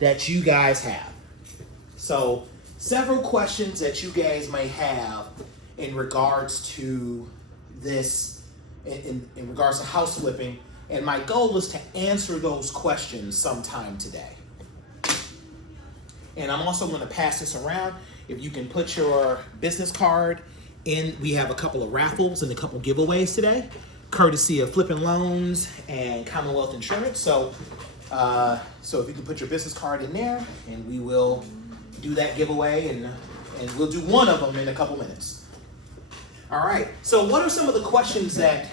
that you guys have. So several questions that you guys may have in regards to this, in regards to house flipping. And my goal is to answer those questions sometime today. And I'm also going to pass this around. If you can put your business card in, we have a couple of raffles and a couple giveaways today, courtesy of Flipping Loans and Commonwealth Insurance. So if you can put your business card in there, and we will do that giveaway, and we'll do one of them in a couple minutes. All right. So what are some of the questions that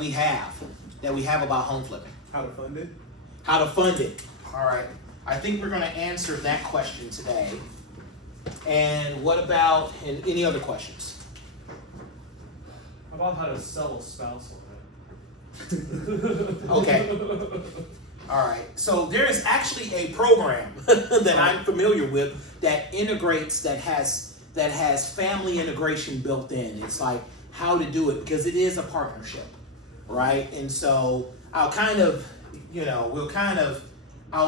we have about home flipping? How to fund it? How to fund it. All right. I think we're going to answer that question today. And what about any other questions? How about how to sell a spousal? Okay. All right. So there is actually a program that I'm familiar with that integrates, that has family integration built in. It's like how to do it, because it is a partnership, right? And so I'll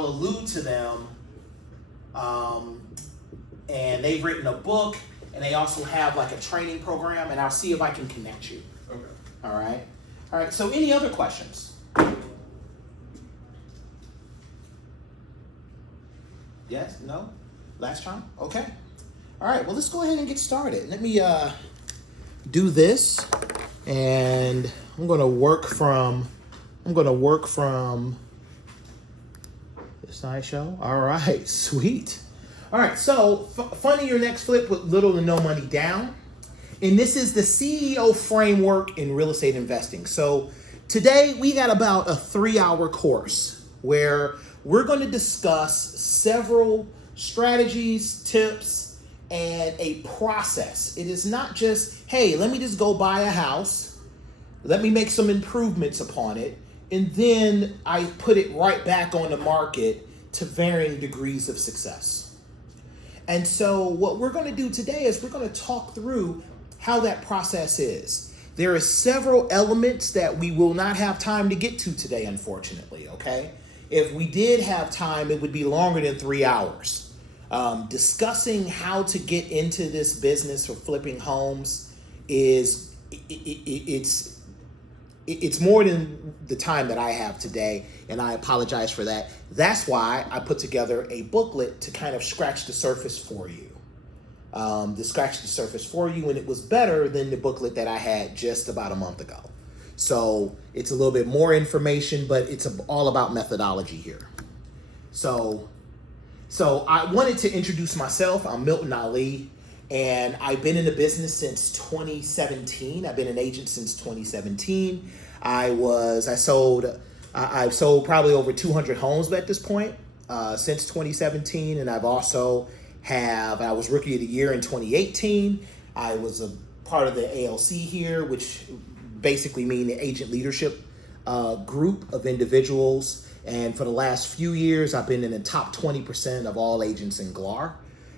allude to them. And they've written a book, and they also have like a training program, and I'll see if I can connect you. Okay. All right. All right. So any other questions? Yes? No? Last time? Okay. All right. Well, let's go ahead and get started. Let me do this, and I'm going to work from the slideshow. All right. Sweet. All right. So funding your next flip with little to no money down. And this is the CEO framework in real estate investing. So today we got about a 3-hour course where we're going to discuss several strategies, tips, and a process. It is not just, hey, let me just go buy a house, let me make some improvements upon it, and then I put it right back on the market to varying degrees of success. And so what we're going to do today is we're going to talk through how that process is. There are several elements that we will not have time to get to today, unfortunately, okay? If we did have time, it would be longer than 3 hours. Discussing how to get into this business of flipping homes is, it's more than the time that I have today, and I apologize for that. That's why I put together a booklet to kind of scratch the surface for you. And it was better than the booklet that I had just about a month ago. So it's a little bit more information, but it's all about methodology here. So I wanted to introduce myself. I'm Milton Ali, and I've been in the business since 2017. I've been an agent since 2017. I've sold probably over 200 homes at this point since 2017, and I was Rookie of the Year in 2018. I was a part of the ALC here, which basically mean the agent leadership group of individuals. And for the last few years, I've been in the top 20% of all agents in GLAR.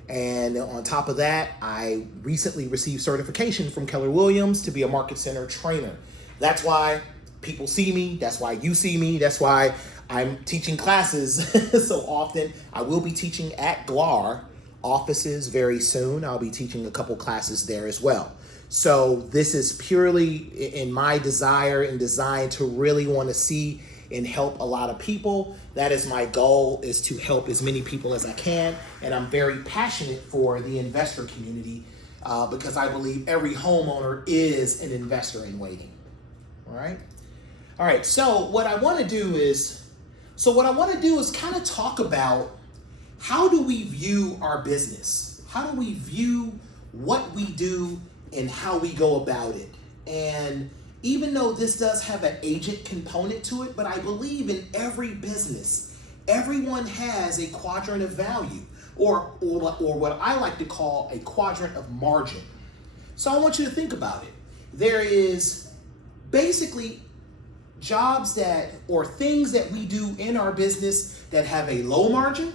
And on top of that, I recently received certification from Keller Williams to be a Market Center trainer. That's why people see me. That's why you see me. That's why I'm teaching classes so often. I will be teaching at GLAR offices very soon. I'll be teaching a couple classes there as well. So this is purely in my desire and design to really want to see and help a lot of people. That is my goal, is to help as many people as I can. And I'm very passionate for the investor community because I believe every homeowner is an investor in waiting. All right. So what I want to do is kind of talk about, how do we view our business? How do we view what we do and how we go about it? And even though this does have an agent component to it, but I believe in every business, everyone has a quadrant of value, or what I like to call a quadrant of margin. So I want you to think about it. There is basically jobs or things that we do in our business that have a low margin,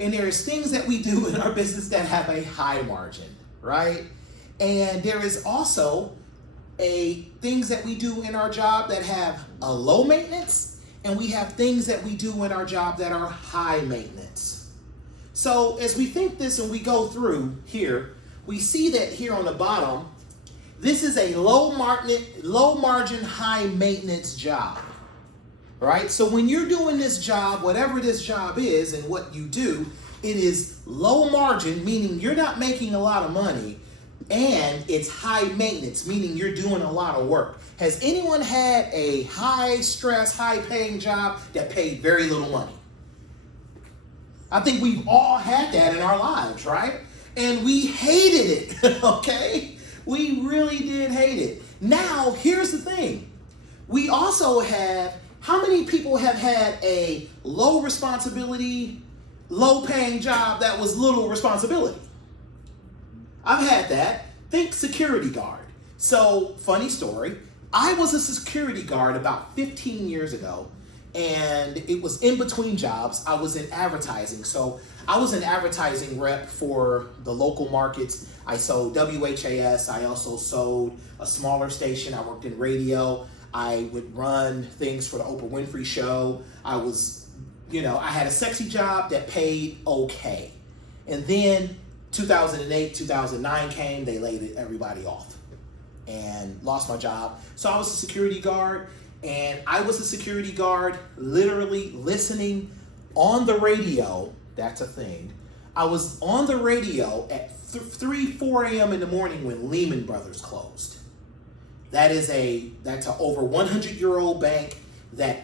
and there's things that we do in our business that have a high margin, right? And there is also things that we do in our job that have a low maintenance and we have things that we do in our job that are high maintenance. So as we think this and we go through here, we see that here on the bottom, this is a low margin, high maintenance job, right? So when you're doing this job, whatever this job is and what you do, it is low margin, meaning you're not making a lot of money, and it's high maintenance, meaning you're doing a lot of work. Has anyone had a high stress, high paying job that paid very little money? I think we've all had that in our lives, right? And we hated it, okay? We really did hate it. Now, here's the thing. We also have, how many people have had a low responsibility, low paying job that was little responsibility? I've had that. Think security guard. So, funny story. I was a security guard about 15 years ago, and it was in between jobs. I was in advertising. So I was an advertising rep for the local markets. I sold WHAS. I also sold a smaller station. I worked in radio. I would run things for the Oprah Winfrey Show. I was, I had a sexy job that paid okay. And then 2008, 2009 came, they laid everybody off and lost my job. So I was a security guard, and I was a security guard literally listening on the radio. That's a thing. I was on the radio at 4 a.m. in the morning when Lehman Brothers closed. That's an over 100-year-old bank that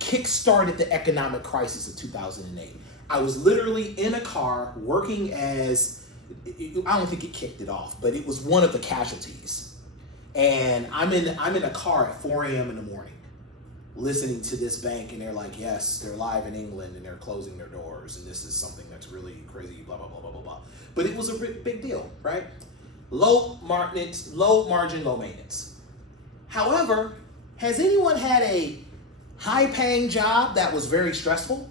kick-started the economic crisis of 2008. I was literally in a car working as, I don't think it kicked it off, but it was one of the casualties. And I'm in a car at 4 a.m. in the morning listening to this bank, and they're like, yes, they're live in England and they're closing their doors, and this is something that's really crazy, blah, blah, blah, blah, blah, blah. But it was a big deal, right? Low margin, low maintenance. However, has anyone had a high-paying job that was very stressful?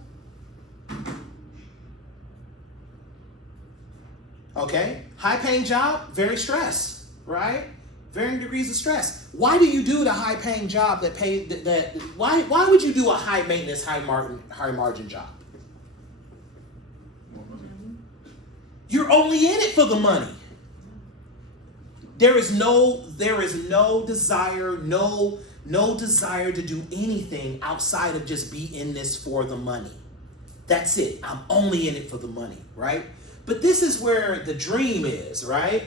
Okay, high-paying job, very stressed, right? Varying degrees of stress. Why do you do the high-paying job why would you do a high-maintenance, high-margin job? You're only in it for the money. There is no desire, no desire to do anything outside of just be in this for the money. That's it. I'm only in it for the money, right? But this is where the dream is, right?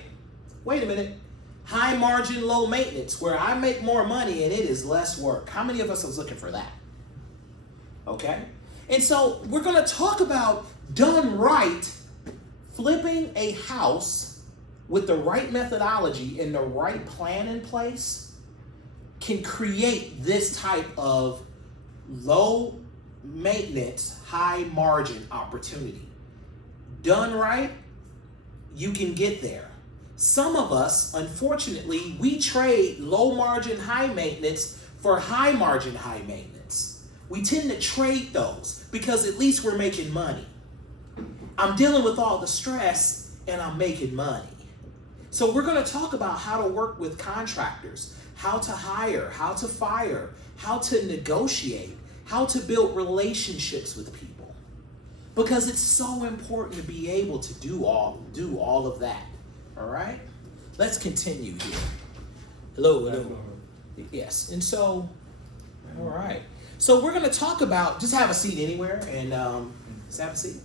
Wait a minute. High margin, low maintenance, where I make more money and it is less work. How many of us is looking for that? Okay? And so we're going to talk about done right, flipping a house with the right methodology and the right plan in place can create this type of low maintenance, high margin opportunity. Done right, you can get there. Some of us, unfortunately, we trade low margin, high maintenance for high margin, high maintenance. We tend to trade those because at least we're making money. I'm dealing with all the stress and I'm making money. So we're going to talk about how to work with contractors, how to hire, how to fire, how to negotiate, how to build relationships with people. Because it's so important to be able to do all of that. All right? Let's continue here. Hello. Yes. And so, all right. So we're going to talk about, just have a seat anywhere and just have a seat.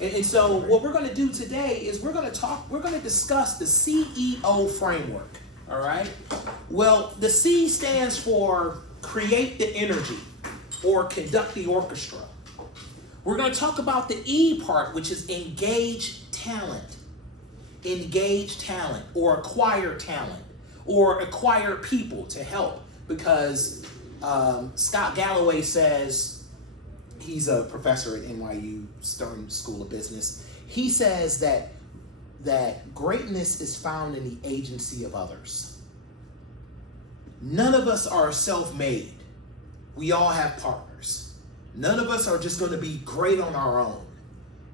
And so what we're going to do today is we're going to discuss the CEO framework. All right? Well, the C stands for create the energy or conduct the orchestra. We're going to talk about the E part, which is engage talent. Engage talent or acquire talent or acquire people to help, because Scott Galloway says, he's a professor at NYU Stern School of Business. He says that greatness is found in the agency of others. None of us are self-made. We all have partners. None of us are just going to be great on our own.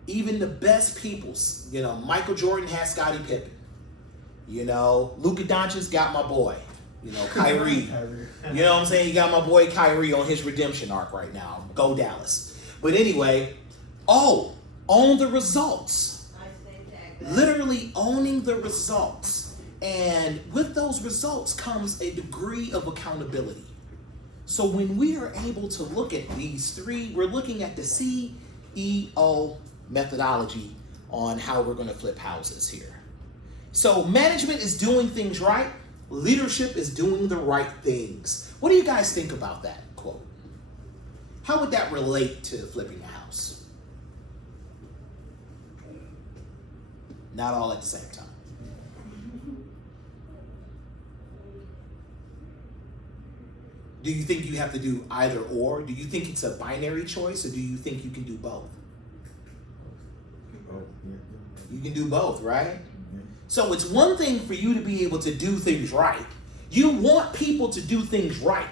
Even the best people, Michael Jordan had Scottie Pippen. Luka Doncic got my boy. You know, Kyrie. You know what I'm saying? You got my boy Kyrie on his redemption arc right now. Go Dallas. But anyway, own the results. Literally owning the results. And with those results comes a degree of accountability. So when we are able to look at these three, we're looking at the CEO methodology on how we're going to flip houses here. So management is doing things right. Leadership is doing the right things. What do you guys think about that quote? How would that relate to flipping a house? Not all at the same time. Do you think you have to do either or? Do you think it's a binary choice, or do you think you can do both? You can do both, right? So it's one thing for you to be able to do things right. You want people to do things right.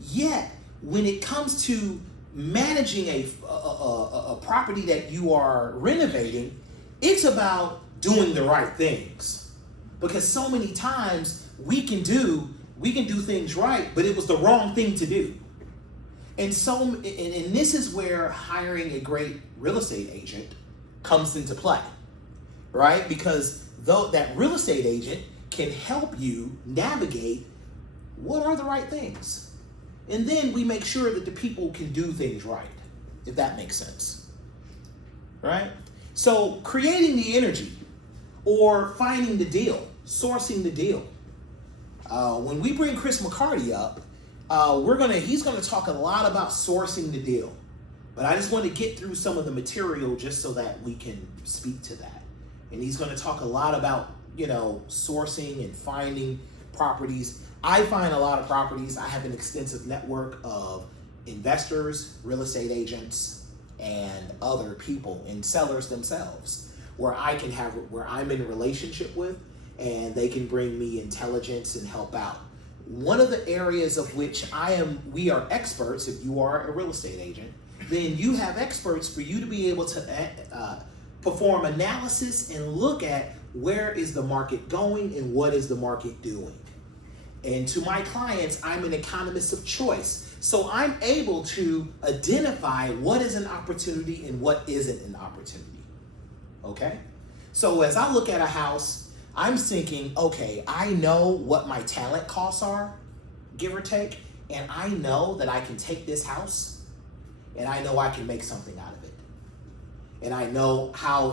Yet, when it comes to managing a property that you are renovating, it's about doing the right things. Because so many times we can do things right, but it was the wrong thing to do. And this is where hiring a great real estate agent comes into play, right? Because though that real estate agent can help you navigate what are the right things. And then we make sure that the people can do things right, if that makes sense, right? So creating the energy or finding the deal, sourcing the deal. When we bring Chris McCarty up, he's gonna talk a lot about sourcing the deal. But I just want to get through some of the material just so that we can speak to that. And he's going to talk a lot about, sourcing and finding properties. I find a lot of properties. I have an extensive network of investors, real estate agents, and other people and sellers themselves where I'm in a relationship with, and they can bring me intelligence and help out. One of the areas of which we are experts, if you are a real estate agent, then you have experts for you to be able to perform analysis and look at where is the market going and what is the market doing. And to my clients, I'm an economist of choice. So I'm able to identify what is an opportunity and what isn't an opportunity. Okay? So as I look at a house, I'm thinking, okay, I know what my talent costs are, give or take, and I know that I can take this house and I know I can make something out of it. And I know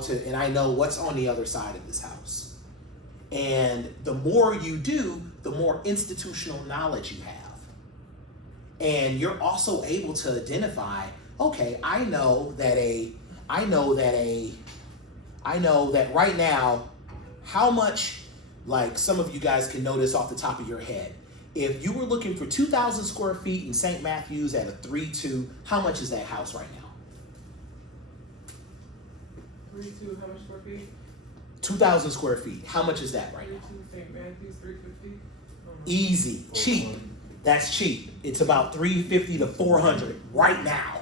and I know what's on the other side of this house. And the more you do, the more institutional knowledge you have. And you're also able to identify, okay, I know that right now, how much, like some of you guys can know this off the top of your head. If you were looking for 2,000 square feet in St. Matthews at a 3.2, how much is that house right now? 3.2, how much square feet? 2,000 square feet. How much is that right now? 3.2, St. Matthews, 350. Easy, cheap. That's cheap. It's about 350 to 400 right now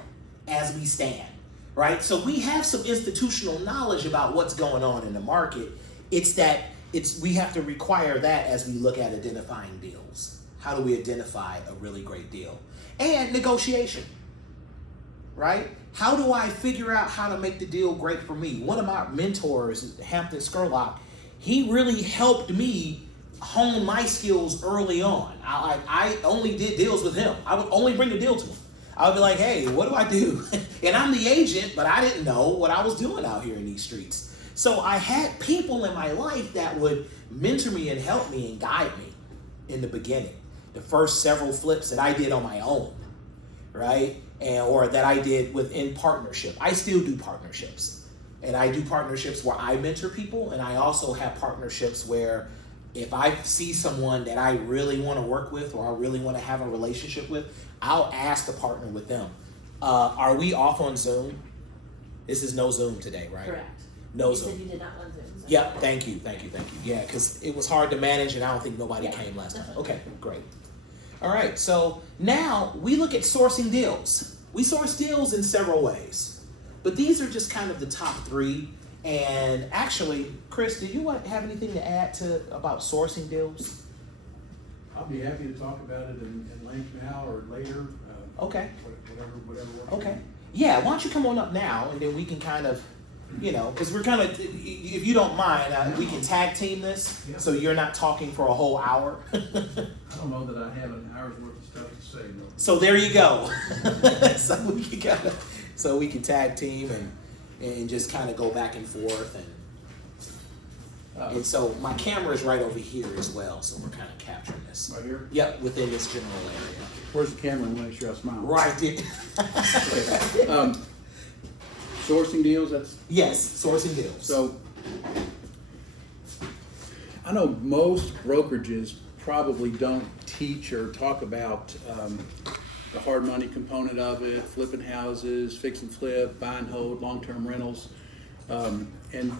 as we stand, right? So we have some institutional knowledge about what's going on in the market. We have to require that as we look at identifying deals. How do we identify a really great deal? And negotiation, right? How do I figure out how to make the deal great for me? One of my mentors, Hampton Skurlock, he really helped me hone my skills early on. I only did deals with him. I would only bring the deal to him. I would be like, hey, what do I do? And I'm the agent, but I didn't know what I was doing out here in these streets. So I had people in my life that would mentor me and help me and guide me in the beginning. The first several flips that I did on my own, right? Or that I did within partnership. I still do partnerships. And I do partnerships where I mentor people, and I also have partnerships where if I see someone that I really want to work with or I really want to have a relationship with, I'll ask to partner with them. Are we off on Zoom? This is no Zoom today, right? Correct. No You Zoom. said you did not want Zoom. So. Yep, thank you. Yeah, because it was hard to manage and I don't think nobody Yeah. came last time. Okay, great. All right, so now we look at sourcing deals. We source deals in several ways, but these are just kind of the top three. And actually, Chris, do you have anything to add about sourcing deals? I'll be happy to talk about it in length now or later. Okay. Whatever works. Okay. Yeah, why don't you come on up now, and then we can kind of, because we're kind of, if you don't mind, we can tag team this, Yeah. so you're not talking for a whole hour. I don't know that I have an hour's worth of stuff to say, though. So there you go. So we can tag team and just kind of go back and forth, and so my camera is right over here as well, so we're kind of capturing this. Right here? Yep, within this general area. Where's the camera? I want to make sure I smile. Right there. Okay. Sourcing deals, that's, Yes, sourcing deals. so, I know most brokerages probably don't teach or talk about the hard money component of it, flipping houses, fix and flip, buy and hold, long-term rentals. And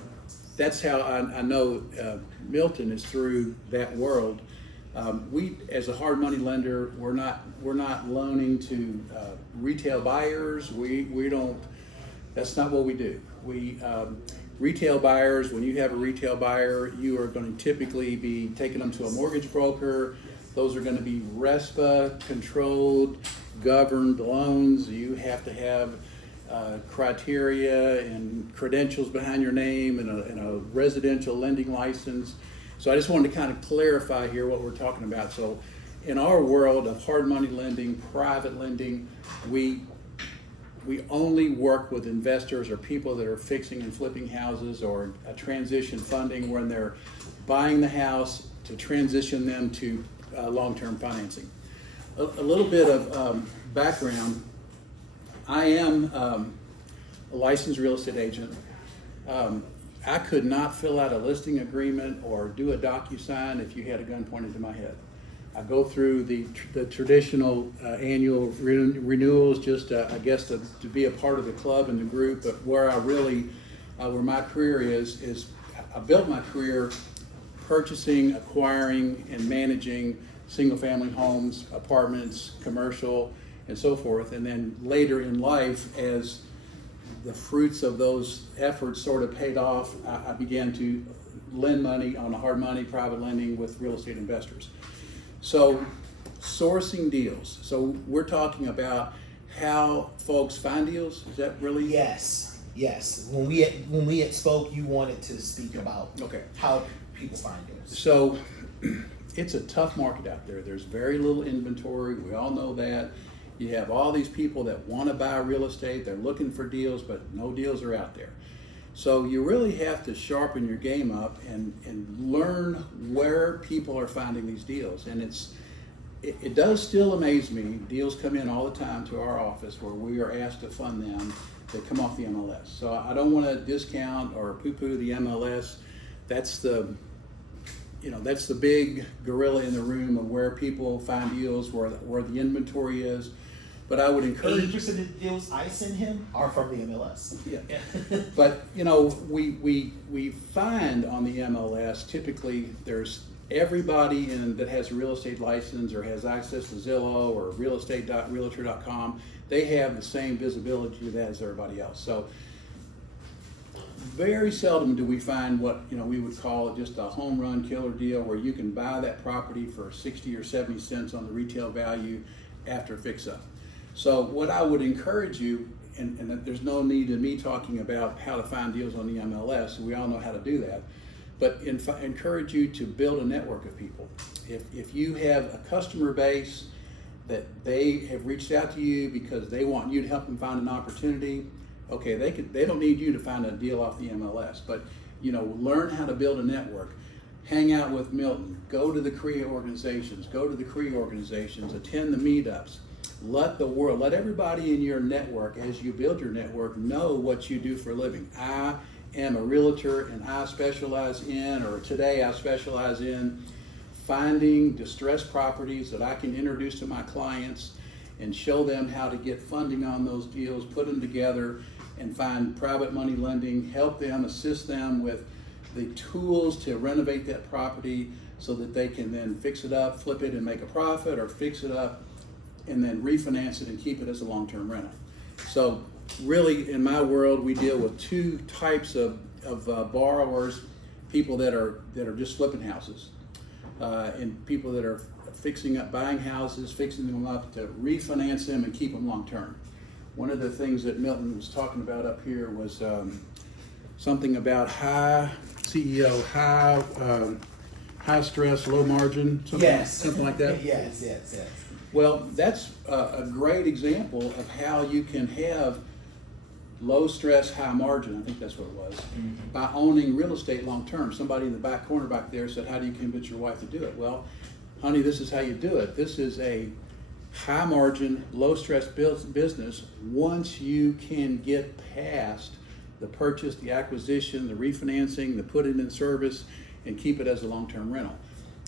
that's how I know Milton is through that world. We, as a hard money lender, we're not loaning to retail buyers. We don't. That's not what we do. We retail buyers. When you have a retail buyer, you are going to typically be taking them to a mortgage broker. Those are going to be RESPA controlled, governed loans. You have to have criteria and credentials behind your name and a residential lending license. So I just wanted to kind of clarify here what we're talking about. So in our world of hard money lending, private lending, we only work with investors or people that are fixing and flipping houses or a transition funding when they're buying the house to transition them to long-term financing. A little bit of background. I am a licensed real estate agent. I could not fill out a listing agreement or do a DocuSign if you had a gun pointed to my head. I go through the traditional annual renewals just, I guess, to be a part of the club and the group. But where I really, where my career is I built my career purchasing, acquiring, and managing single-family homes, apartments, commercial, and so forth. And then later in life, as the fruits of those efforts sort of paid off, I began to lend money on a hard money private lending with real estate investors. So sourcing deals. So we're talking about how folks find deals. Is that really? Yes. When we had spoke, you wanted to speak about how people find deals. So it's a tough market out there. There's very little inventory. We all know that. You have all these people that want to buy real estate. They're looking for deals, but no deals are out there. So you really have to sharpen your game up and learn where people are finding these deals. And it does still amaze me. Deals come in all the time to our office where we are asked to fund them that come off the MLS. So I don't want to discount or poo-poo the MLS. That's the big gorilla in the room of where people find deals, where the inventory is. But I would encourage 80% of the deals I send him are from the MLS. Yeah. But we find on the MLS typically there's everybody that has a real estate license or has access to Zillow or realestate.realtor.com. They have the same visibility as everybody else. So very seldom do we find what we would call just a home run killer deal where you can buy that property for 60 or 70 cents on the retail value after fix up. So what I would encourage you, and there's no need in me talking about how to find deals on the MLS, we all know how to do that, but encourage you to build a network of people. If you have a customer base that they have reached out to you because they want you to help them find an opportunity, okay, they don't need you to find a deal off the MLS, but learn how to build a network. Hang out with Milton, go to the CREA organizations, attend the meetups. Let everybody in your network, as you build your network, know what you do for a living. I am a realtor and I specialize in finding distressed properties that I can introduce to my clients and show them how to get funding on those deals, put them together and find private money lending, help them, assist them with the tools to renovate that property so that they can then fix it up, flip it and make a profit, or fix it up and then refinance it and keep it as a long-term rental. So really in my world, we deal with two types of borrowers, people that are just flipping houses and people that are fixing up, buying houses, fixing them up to refinance them and keep them long term. One of the things that Milton was talking about up here was something about high stress, low margin, something like that. Yes. Well, that's a great example of how you can have low stress, high margin, I think that's what it was, by owning real estate long term. Somebody in the back corner back there said, how do you convince your wife to do it? Well, honey, this is how you do it. This is a high margin, low stress business once you can get past the purchase, the acquisition, the refinancing, the put it in service, and keep it as a long-term rental.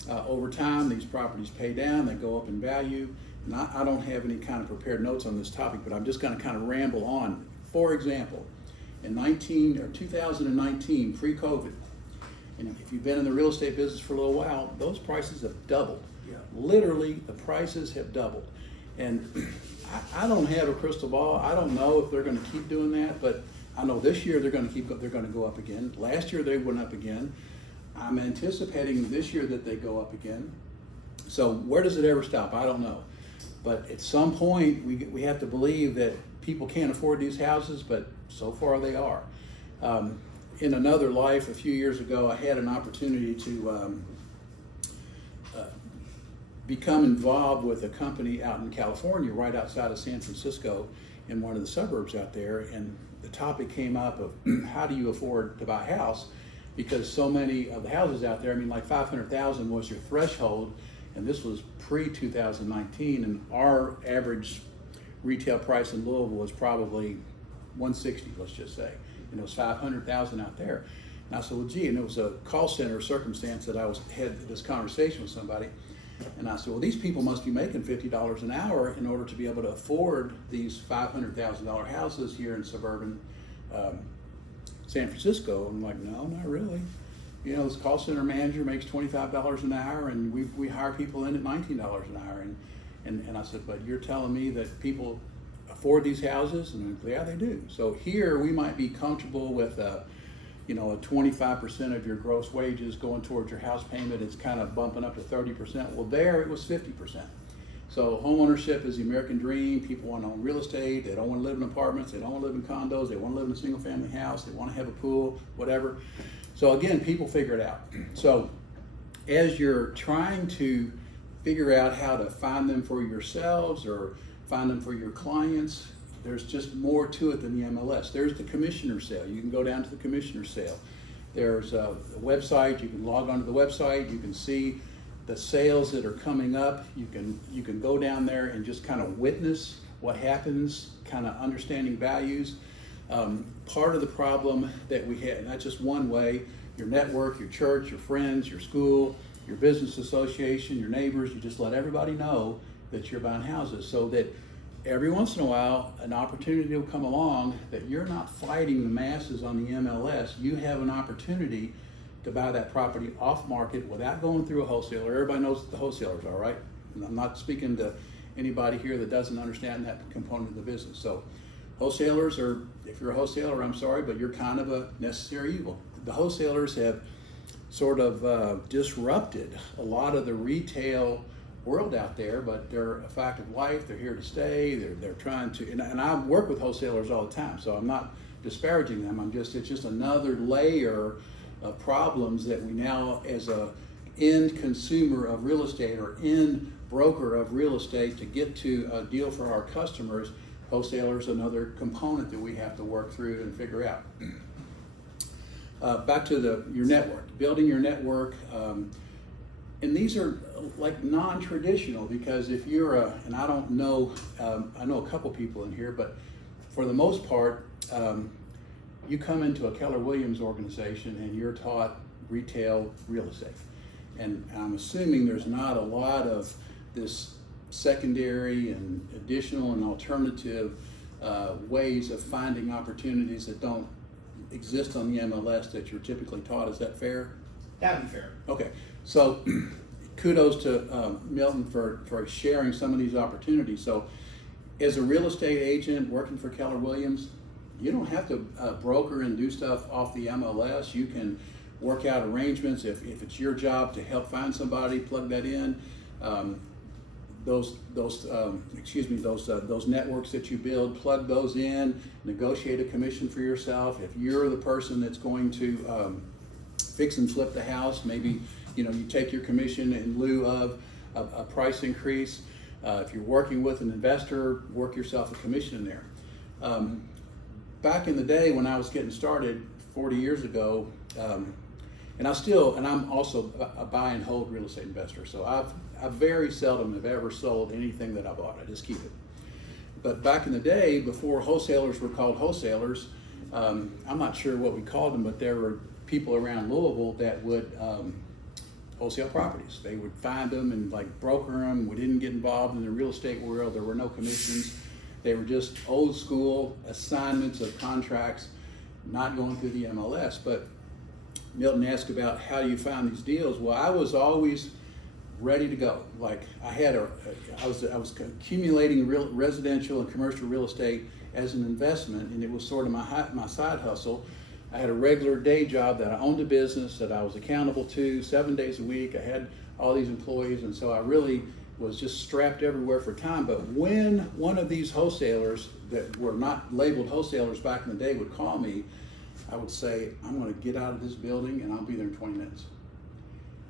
Over time, these properties pay down, they go up in value. And I don't have any kind of prepared notes on this topic, but I'm just going to kind of ramble on. For example, in 2019, pre-COVID, and if you've been in the real estate business for a little while, those prices have doubled. Yeah. Literally, the prices have doubled. And I don't have a crystal ball. I don't know if they're going to keep doing that, but I know this year they're going to go up again. Last year they went up again. I'm anticipating this year that they go up again. So where does it ever stop? I don't know. But at some point, we have to believe that people can't afford these houses, but so far they are. In another life, a few years ago, I had an opportunity to become involved with a company out in California, right outside of San Francisco, in one of the suburbs out there. And the topic came up of how do you afford to buy a house? Because so many of the houses out there, I mean, like 500,000 was your threshold, and this was pre-2019, and our average retail price in Louisville was probably 160, let's just say. And it was 500,000 out there. And I said, well, gee, and it was a call center circumstance that I had this conversation with somebody. And I said, well, these people must be making $50 an hour in order to be able to afford these $500,000 houses here in suburban San Francisco. And I'm like, no, not really. You know, this call center manager makes $25 an hour, and we hire people in at $19 an hour. And I said, but you're telling me that people afford these houses? And yeah, they do. So here we might be comfortable with a 25% of your gross wages going towards your house payment. It's kind of bumping up to 30%. Well, there it was 50%. So homeownership is the American dream. People want to own real estate. They don't want to live in apartments. They don't want to live in condos. They want to live in a single family house. They want to have a pool, whatever. So again, people figure it out. So as you're trying to figure out how to find them for yourselves or find them for your clients, there's just more to it than the MLS. There's the commissioner sale. You can go down to the commissioner sale. There's a website. You can log onto the website. You can see the sales that are coming up. You can go down there and just kind of witness what happens, kind of understanding values. Part of the problem that we had, and that's just one way, your network, your church, your friends, your school, your business association, your neighbors, you just let everybody know that you're buying houses, so that every once in a while an opportunity will come along that you're not fighting the masses on the MLS. You have an opportunity to buy that property off market without going through a wholesaler. Everybody knows what the wholesalers are, right? And I'm not speaking to anybody here that doesn't understand that component of the business. So wholesalers are, if you're a wholesaler, I'm sorry, but you're kind of a necessary evil. The wholesalers have sort of disrupted a lot of the retail world out there, but they're a fact of life. They're here to stay. They're trying to, and I work with wholesalers all the time, so I'm not disparaging them. It's just another layer of problems that we now, as a end consumer of real estate or end broker of real estate, to get to a deal for our customers, wholesalers another component that we have to work through and figure out. Back to your network, building your network. And these are like non-traditional, because if you're and I don't know, I know a couple people in here, but for the most part, you come into a Keller Williams organization and you're taught retail real estate. And I'm assuming there's not a lot of this secondary and additional and alternative ways of finding opportunities that don't exist on the MLS that you're typically taught. Is that fair? That'd be fair. Okay, so kudos to Milton for sharing some of these opportunities. So as a real estate agent working for Keller Williams, you don't have to broker and do stuff off the MLS. You can work out arrangements if it's your job to help find somebody, plug that in. those networks that you build, plug those in, negotiate a commission for yourself. If you're the person that's going to fix and flip the house, maybe you take your commission in lieu of a price increase. If you're working with an investor, work yourself a commission in there. Back in the day when I was getting started 40 years ago, and I'm also a buy and hold real estate investor. So I very seldom have ever sold anything that I bought. I just keep it. But back in the day, before wholesalers were called wholesalers, I'm not sure what we called them, but there were people around Louisville that would wholesale properties. They would find them and broker them. We didn't get involved in the real estate world. There were no commissions. They were just old school assignments of contracts, not going through the MLS. But Milton asked about how do you find these deals. Well, I was always ready to go. I was accumulating residential and commercial real estate as an investment, and it was sort of my side hustle. I had a regular day job that I owned a business that I was accountable to 7 days a week. I had all these employees, and so I really was just strapped everywhere for time. But when one of these wholesalers that were not labeled wholesalers back in the day would call me, I would say, I'm going to get out of this building and I'll be there in 20 minutes.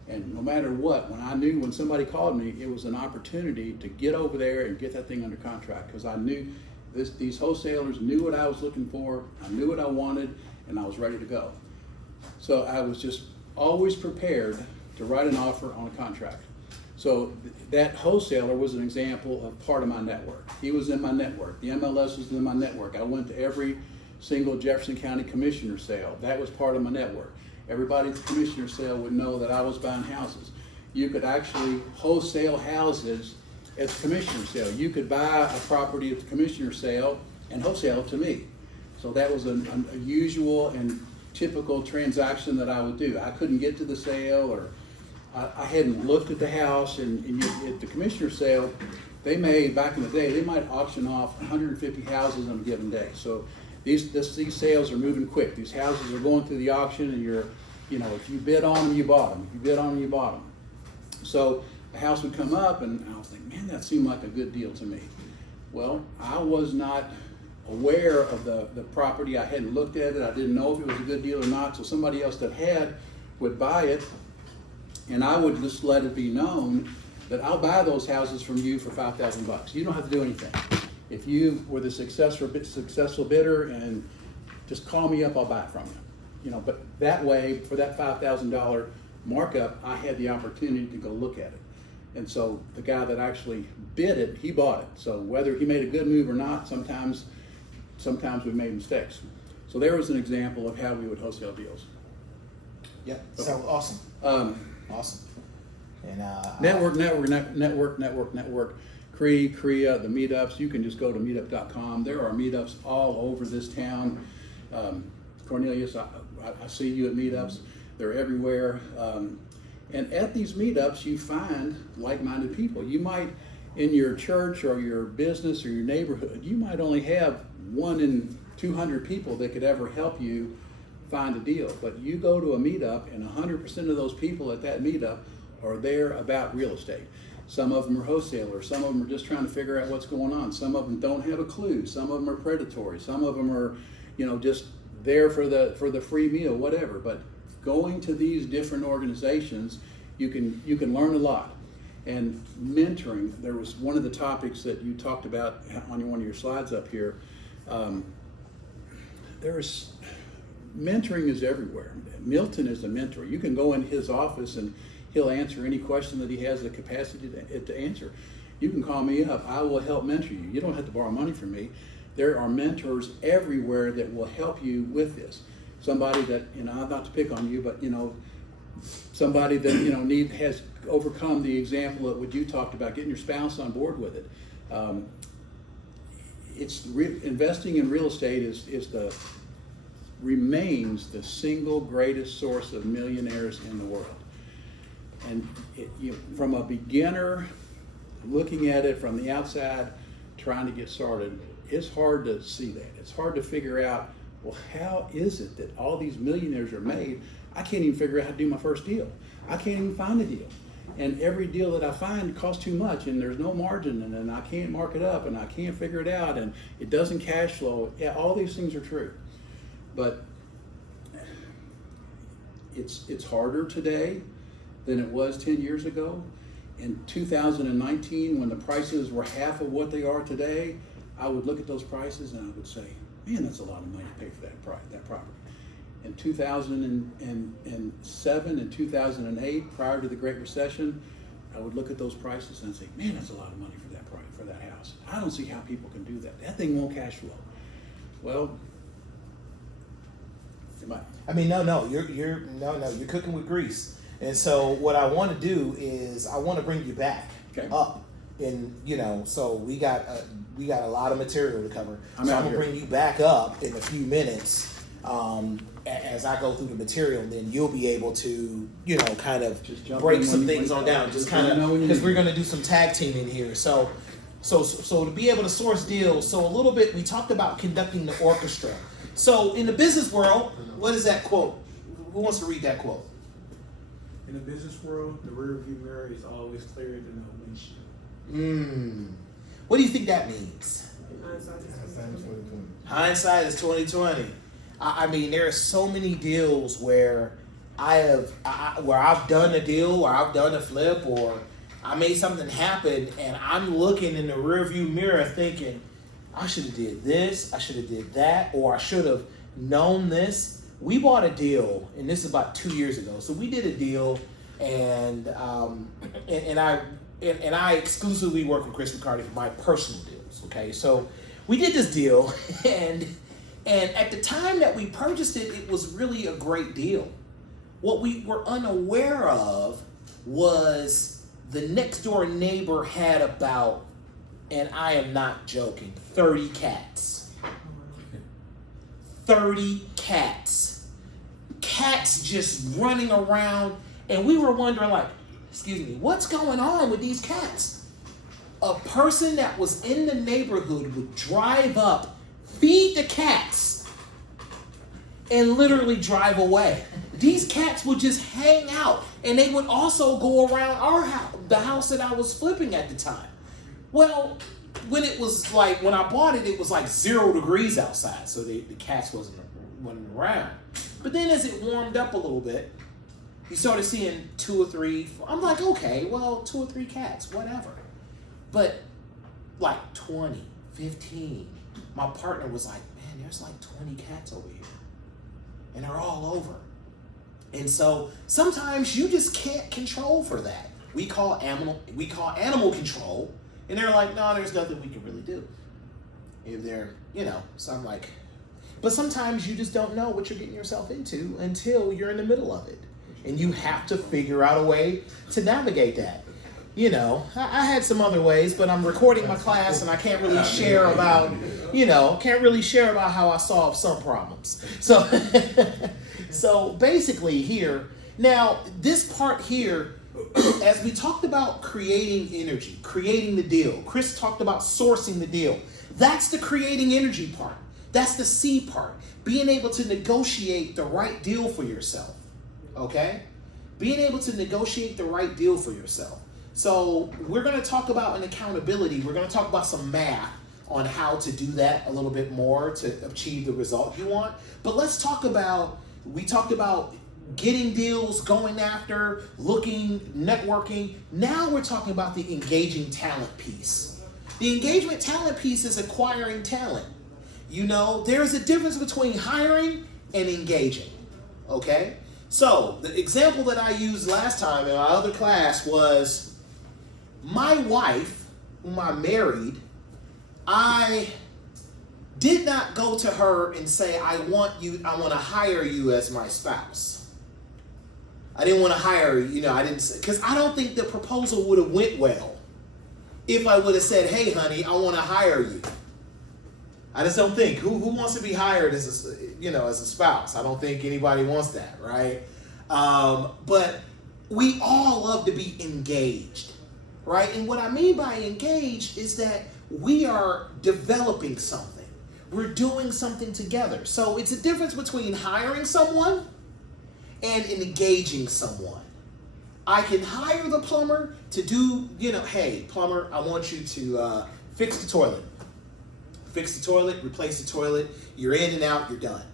And no matter what, when somebody called me, it was an opportunity to get over there and get that thing under contract, because I knew these wholesalers knew what I was looking for, I knew what I wanted, and I was ready to go. So I was just always prepared to write an offer on a contract. So that wholesaler was an example of part of my network. He was in my network. The MLS was in my network. I went to every single Jefferson County commissioner sale. That was part of my network. Everybody at the commissioner sale would know that I was buying houses. You could actually wholesale houses at the commissioner sale. You could buy a property at the commissioner sale and wholesale it to me. So that was a usual and typical transaction that I would do. I couldn't get to the sale, or I hadn't looked at the house, and at the commissioner sale, back in the day, they might auction off 150 houses on a given day. So these sales are moving quick. These houses are going through the auction, and if you bid on them, you bought them. If you bid on them, you bought them. So the house would come up, and I was thinking, man, that seemed like a good deal to me. Well, I was not aware of the property. I hadn't looked at it. I didn't know if it was a good deal or not. So somebody else that had would buy it, and I would just let it be known that I'll buy those houses from you for $5,000. You don't have to do anything. If you were the successful bidder, and just call me up, I'll buy it from you. But that way, for that $5,000 markup, I had the opportunity to go look at it. And so the guy that actually bid it, he bought it. So whether he made a good move or not, sometimes we made mistakes. So there was an example of how we would wholesale deals. Yeah, so awesome. Awesome. And Network, CREA, the meetups. You can just go to meetup.com. There are meetups all over this town. Cornelius, I see you at meetups. They're everywhere. And at these meetups, you find like-minded people. You might, in your church or your business or your neighborhood, you might only have 1 in 200 people that could ever help you find a deal. But you go to a meetup, and 100% of those people at that meetup are there about real estate. Some of them are wholesalers. Some of them are just trying to figure out what's going on. Some of them don't have a clue. Some of them are predatory. Some of them are, just there for the free meal, whatever. But going to these different organizations, you can learn a lot. And mentoring, there was one of the topics that you talked about on one of your slides up here. Mentoring is everywhere. Milton is a mentor. You can go in his office and he'll answer any question that he has the capacity to answer. You can call me up. I will help mentor you. You don't have to borrow money from me. There are mentors everywhere that will help you with this. Somebody that, not to pick on you, but somebody that has overcome the example of what you talked about, getting your spouse on board with it. Investing in real estate remains the single greatest source of millionaires in the world. And from a beginner looking at it from the outside, trying to get started, it's hard to see that. It's hard to figure out, well, how is it that all these millionaires are made? I can't even figure out how to do my first deal. I can't even find a deal. And every deal that I find costs too much, and there's no margin, and I can't mark it up, and I can't figure it out, and it doesn't cash flow. Yeah, all these things are true, but it's harder today than it was 10 years ago. In 2019, when the prices were half of what they are today, I would look at those prices and I would say, man, that's a lot of money to pay for that property. In 2007 and 2008, prior to the Great Recession, I would look at those prices and say, man, that's a lot of money for that price, for that house. I don't see how people can do that. That thing won't cash flow. Well, you're cooking with grease. And so what I want to do is I want to bring you back up, and so we got a lot of material to cover. I'm gonna bring you back up in a few minutes as I go through the material, and then you'll be able to kind of break some things on down, just kind of, because we're gonna do some tag teaming here. So to be able to source deals. So a little bit, we talked about conducting the orchestra. So in the business world, what is that quote? Who wants to read that quote? In the business world, the rear view mirror is always clearer than the windshield. What do you think that means? Hindsight is 2020. Hindsight is 2020. I mean, there are so many deals where I've done a deal, or I've done a flip, or I made something happen, and I'm looking in the rearview mirror thinking, I should have did this, I should have did that, or I should have known this. We bought a deal, and this is about 2 years ago. So we did a deal, and I exclusively work with Chris McCarty for my personal deals. Okay, so we did this deal, and at the time that we purchased it, it was really a great deal. What we were unaware of was the next door neighbor had about, and I am not joking, 30 cats. 30 cats. Cats just running around, and we were wondering, like, excuse me, what's going on with these cats? A person that was in the neighborhood would drive up, feed the cats, and literally drive away. These cats would just hang out, and they would also go around our house, the house that I was flipping at the time. Well, when I bought it, it was like 0 degrees outside, so the cats wasn't around. But then as it warmed up a little bit, you started seeing 2 or 3. I'm like, okay, well, 2 or 3 cats, whatever. But like 20, 15, my partner was like, man, there's like 20 cats over here, and they're all over. And so sometimes you just can't control for that. We call animal control. And they're like, no, there's nothing we can really do. If they're, so I'm like, but sometimes you just don't know what you're getting yourself into until you're in the middle of it. And you have to figure out a way to navigate that. I had some other ways, but I'm recording my class and I can't really share about, how I solve some problems. So, so basically here, now this part here, as we talked about creating energy, creating the deal, Chris talked about sourcing the deal. That's the creating energy part. That's the C part. Being able to negotiate the right deal for yourself. Okay? Being able to negotiate the right deal for yourself. So we're going to talk about an accountability. We're going to talk about some math on how to do that a little bit more to achieve the result you want. But let's talk about, we talked about getting deals, going after, looking, networking. Now we're talking about the engaging talent piece. The engagement talent piece is acquiring talent. There's a difference between hiring and engaging. Okay? So the example that I used last time in my other class was my wife, whom I married. I did not go to her and say, I want to hire you as my spouse. I didn't want to hire, I didn't say, because I don't think the proposal would have went well if I would have said, hey, honey, I want to hire you. I just don't think. Who wants to be hired as a spouse? I don't think anybody wants that, right? But we all love to be engaged, right? And what I mean by engaged is that we are developing something. We're doing something together. So it's a difference between hiring someone and engaging someone. I can hire the plumber to do, hey, plumber, I want you to fix the toilet. Fix the toilet, replace the toilet, you're in and out, you're done.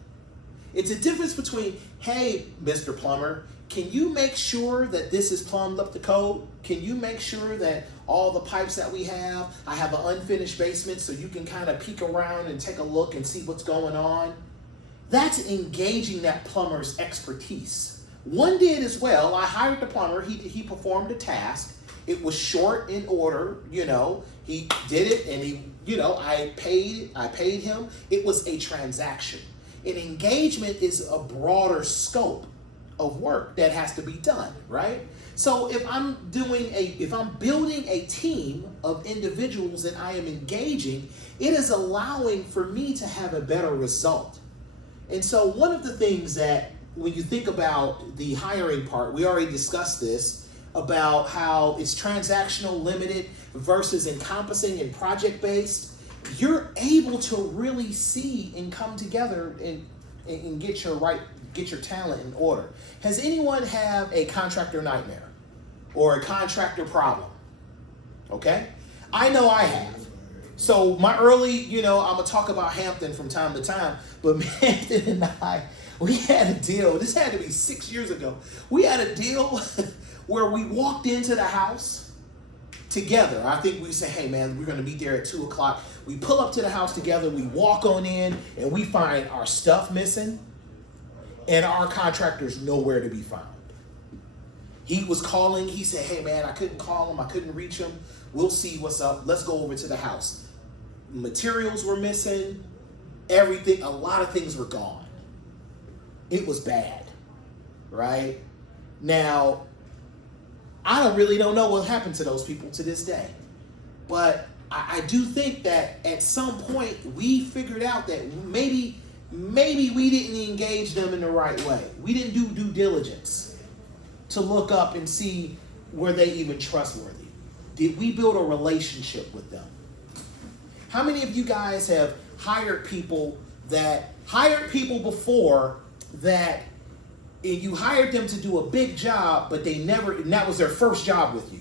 It's a difference between, hey, Mr. Plumber, can you make sure that this is plumbed up to code? Can you make sure that all the pipes that we have, I have an unfinished basement so you can kind of peek around and take a look and see what's going on? That's engaging that plumber's expertise. One did as well. I hired the plumber, he performed a task. It was short in order, he did it and I paid him. It was a transaction. An engagement is a broader scope of work that has to be done, right? So if I'm building a team of individuals and I am engaging, it is allowing for me to have a better result. And so one of the things that when you think about the hiring part, we already discussed this, about how it's transactional, limited versus encompassing and project-based. You're able to really see and come together and get your talent in order. Has anyone have a contractor nightmare or a contractor problem? Okay, I know I have. So my early, I'm gonna talk about Hampton from time to time, but Hampton and I, we had a deal. This had to be 6 years ago. We had a deal where we walked into the house together. I think we say, hey man, we're gonna meet there at 2 o'clock. We pull up to the house together, we walk on in, and we find our stuff missing, and our contractor's nowhere to be found. He was calling, he said, hey man, I couldn't call him, I couldn't reach him. We'll see what's up, let's go over to the house. Materials were missing, everything, a lot of things were gone. It was bad, right? Now, I don't know what happened to those people to this day. But I do think that at some point we figured out that maybe we didn't engage them in the right way. We didn't do due diligence to look up and see were they even trustworthy. Did we build a relationship with them? How many of you guys have hired people before that you hired them to do a big job, but and that was their first job with you?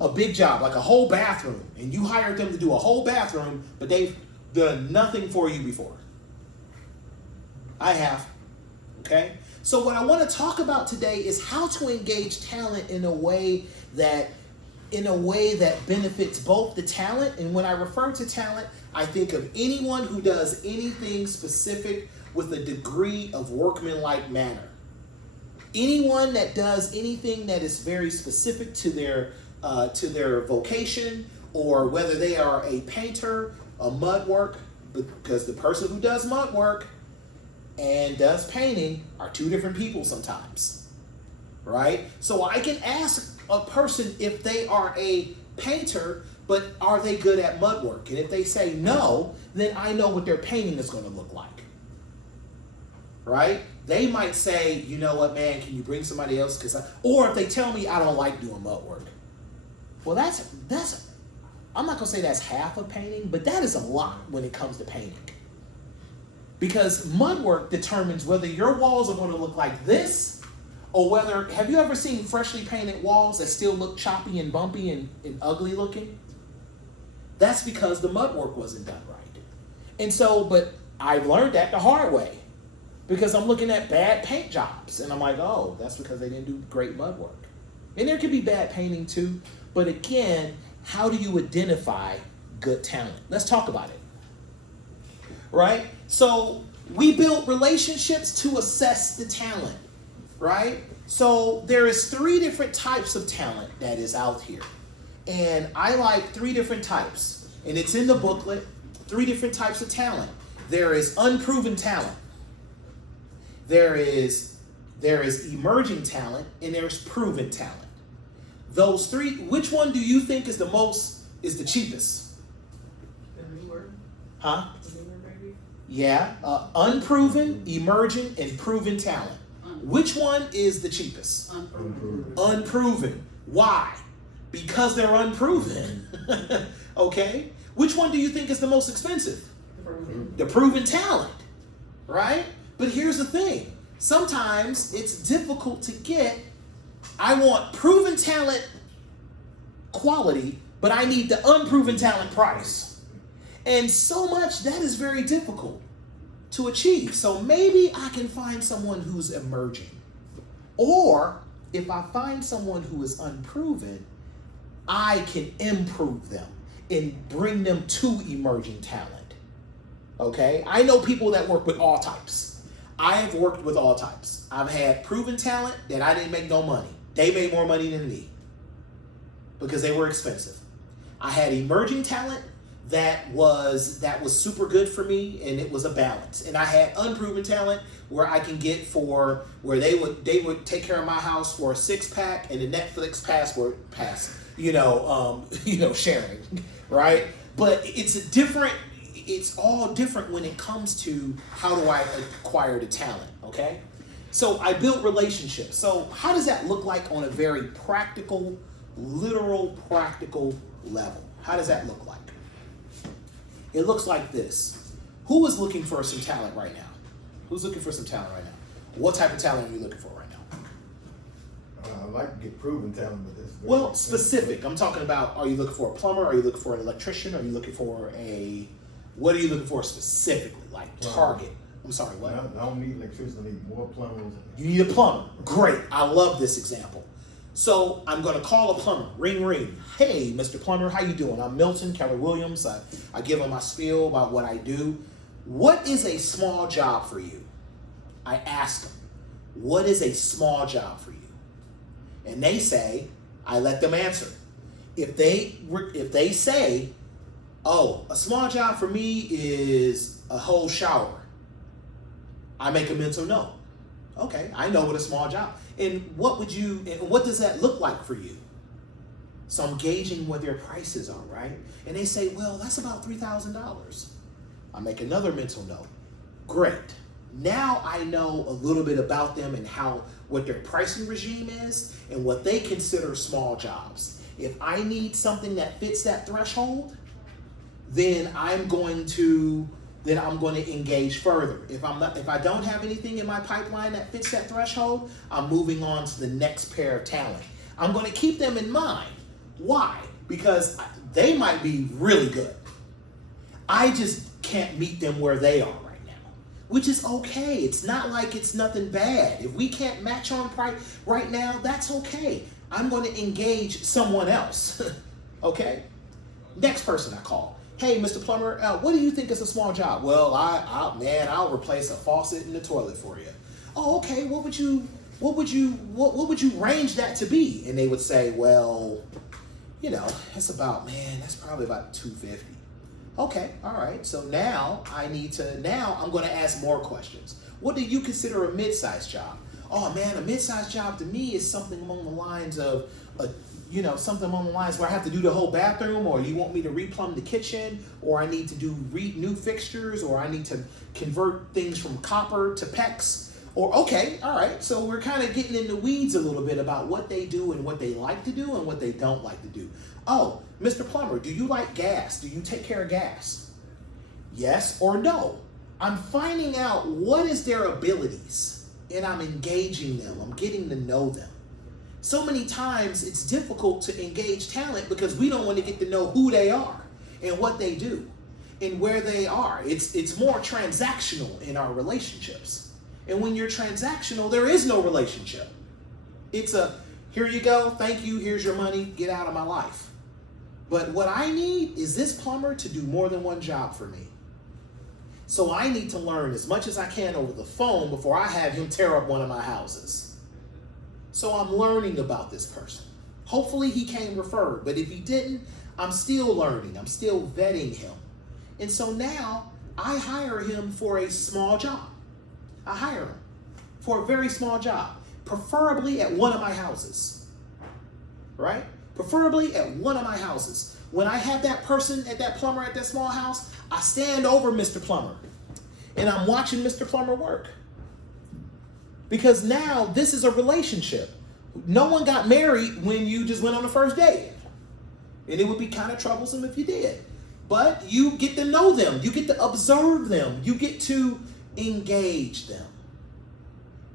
A big job, like a whole bathroom, and you hired them to do a whole bathroom, but they've done nothing for you before. I have, okay? So what I want to talk about today is how to engage talent in a way that benefits both the talent, and when I refer to talent, I think of anyone who does anything specific with a degree of workmanlike manner. Anyone that does anything that is very specific to their vocation, or whether they are a painter, a mud work, because the person who does mud work and does painting are two different people sometimes, right? So I can ask a person if they are a painter, but are they good at mud work? And if they say no, then I know what their painting is going to look like, right? They might say, you know what, man, can you bring somebody else? Or if they tell me I don't like doing mud work. Well, that's I'm not going to say that's half of painting, but that is a lot when it comes to painting. Because mud work determines whether your walls are going to look like this, or whether, have you ever seen freshly painted walls that still look choppy and bumpy and ugly looking? That's because the mud work wasn't done right. And so, but I've learned that the hard way, because I'm looking at bad paint jobs and I'm like, oh, that's because they didn't do great mud work. And there could be bad painting too, but again, how do you identify good talent? Let's talk about it, right? So we build relationships to assess the talent, right? So there is 3 different types of talent that is out here. And I like 3 different types. And it's in the booklet, 3 different types of talent. There is unproven talent. There is emerging talent, and there's proven talent. Those 3, which one do you think is the cheapest? The newer. Huh? The newer baby. Yeah, unproven, emerging, and proven talent. Which one is the cheapest? Unproven. Why? Because they're unproven. Okay? Which one do you think is the most expensive? The proven talent, right? But here's the thing. Sometimes it's difficult to get I want proven talent quality, but I need the unproven talent price. And so much that is very difficult to achieve. So maybe I can find someone who's emerging. Or if I find someone who is unproven, I can improve them and bring them to emerging talent. Okay? I know people that work with all types. I have worked with all types. I've had proven talent that I didn't make no money. They made more money than me because they were expensive. I had emerging talent that was super good for me, and it was a balance. And I had unproven talent where I can get for where they would take care of my house for a 6-pack and the Netflix password pass, sharing, right? But it's all different when it comes to how do I acquire the talent, okay? So I built relationships. So how does that look like on a very practical, literal, practical level? How does that look like? It looks like this. Who is looking for some talent right now? Who's looking for some talent right now? What type of talent are you looking for right now? I'd like to get proven talent with this. Well, specific. I'm talking about, are you looking for a plumber? Are you looking for an electrician? Are you looking for what are you looking for specifically? Like target. I'm sorry, what? I don't need electricity, I need more plumbers. You need a plumber. Great. I love this example. So I'm going to call a plumber. Ring, ring. Hey, Mr. Plumber, how you doing? I'm Milton Keller Williams. I give him my spiel about what I do. What is a small job for you? I ask them, what is a small job for you? And they say, I let them answer. If they say, oh, a small job for me is a whole shower, I make a mental note. Okay, I know what a small job. And what does that look like for you? So I'm gauging what their prices are, right? And they say, well, that's about $3,000. I make another mental note. Great. Now I know a little bit about them and what their pricing regime is and what they consider small jobs. If I need something that fits that threshold, then I'm going to engage further. If I don't have anything in my pipeline that fits that threshold, I'm moving on to the next pair of talent. I'm going to keep them in mind. Why? Because they might be really good. I just can't meet them where they are right now, which is okay. It's not like it's nothing bad. If we can't match on price right now, that's okay. I'm going to engage someone else. Okay? Next person I call. Hey, Mr. Plumber, what do you think is a small job? Well, I'll replace a faucet in the toilet for you. Oh, okay. What would you range that to be? And they would say, well, that's probably about $250. Okay, all right. So now I'm going to ask more questions. What do you consider a mid-sized job? Oh man, a mid-sized job to me is something along the lines of where I have to do the whole bathroom, or you want me to replumb the kitchen, or I need to do new fixtures, or I need to convert things from copper to PEX. Or okay, all right. So we're kind of getting in the weeds a little bit about what they do and what they like to do and what they don't like to do. Oh, Mr. Plumber, do you like gas? Do you take care of gas? Yes or no? I'm finding out what is their abilities, and I'm engaging them. I'm getting to know them. So many times it's difficult to engage talent because we don't want to get to know who they are and what they do and where they are. It's more transactional in our relationships. And when you're transactional, there is no relationship. It's here you go, thank you, here's your money, get out of my life. But what I need is this plumber to do more than one job for me. So I need to learn as much as I can over the phone before I have him tear up one of my houses. So I'm learning about this person. Hopefully he came referred, but if he didn't, I'm still learning. I'm still vetting him. And so now I hire him for a small job. I hire him for a very small job, preferably at one of my houses, right? Preferably at one of my houses. When I have that person, that plumber at that small house, I stand over Mr. Plumber and I'm watching Mr. Plumber work. Because now this is a relationship. No one got married when you just went on the first date. And it would be kind of troublesome if you did. But you get to know them. You get to observe them. You get to engage them.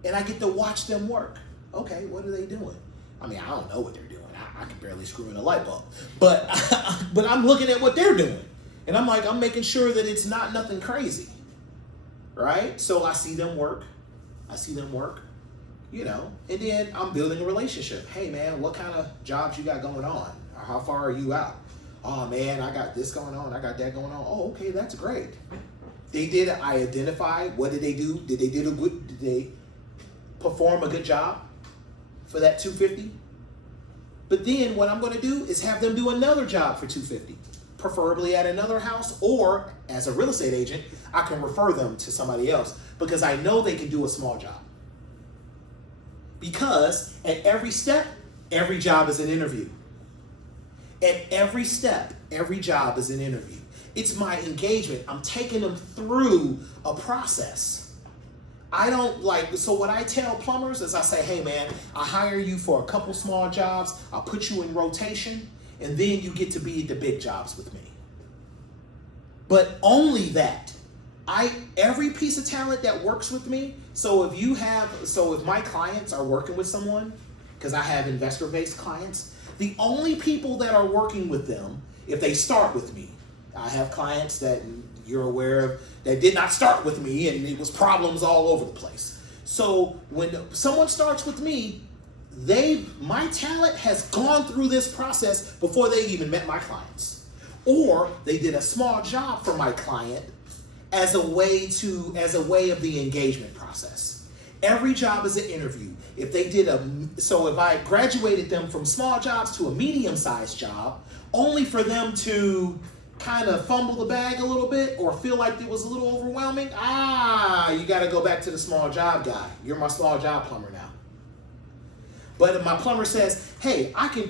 And I get to watch them work. Okay, what are they doing? I mean, I don't know what they're doing. I can barely screw in a light bulb. But but I'm looking at what they're doing. And I'm like, I'm making sure that it's not nothing crazy. Right? So I see them work. You know, and then I'm building a relationship. Hey man, what kind of jobs you got going on? Or how far are you out? Oh man, I got this going on. I got that going on. Oh, okay, that's great. I identified, what did they do? Did they perform a good job for that 250? But then what I'm going to do is have them do another job for 250, preferably at another house, or as a real estate agent, I can refer them to somebody else because I know they can do a small job. Because at every step, every job is an interview. At every step, every job is an interview. It's my engagement. I'm taking them through a process. So what I tell plumbers is I say, hey man, I hire you for a couple small jobs, I'll put you in rotation, and then you get to be at the big jobs with me. But only that. Every piece of talent that works with me, so if my clients are working with someone, because I have investor-based clients, the only people that are working with them, if they start with me, I have clients that you're aware of that did not start with me and it was problems all over the place. So when someone starts with me, my talent has gone through this process before they even met my clients. Or they did a small job for my client as a way of the engagement process. Every job is an interview. If I graduated them from small jobs to a medium-sized job, only for them to kind of fumble the bag a little bit or feel like it was a little overwhelming, you got to go back to the small job guy. You're my small job plumber now. But if my plumber says, hey, I can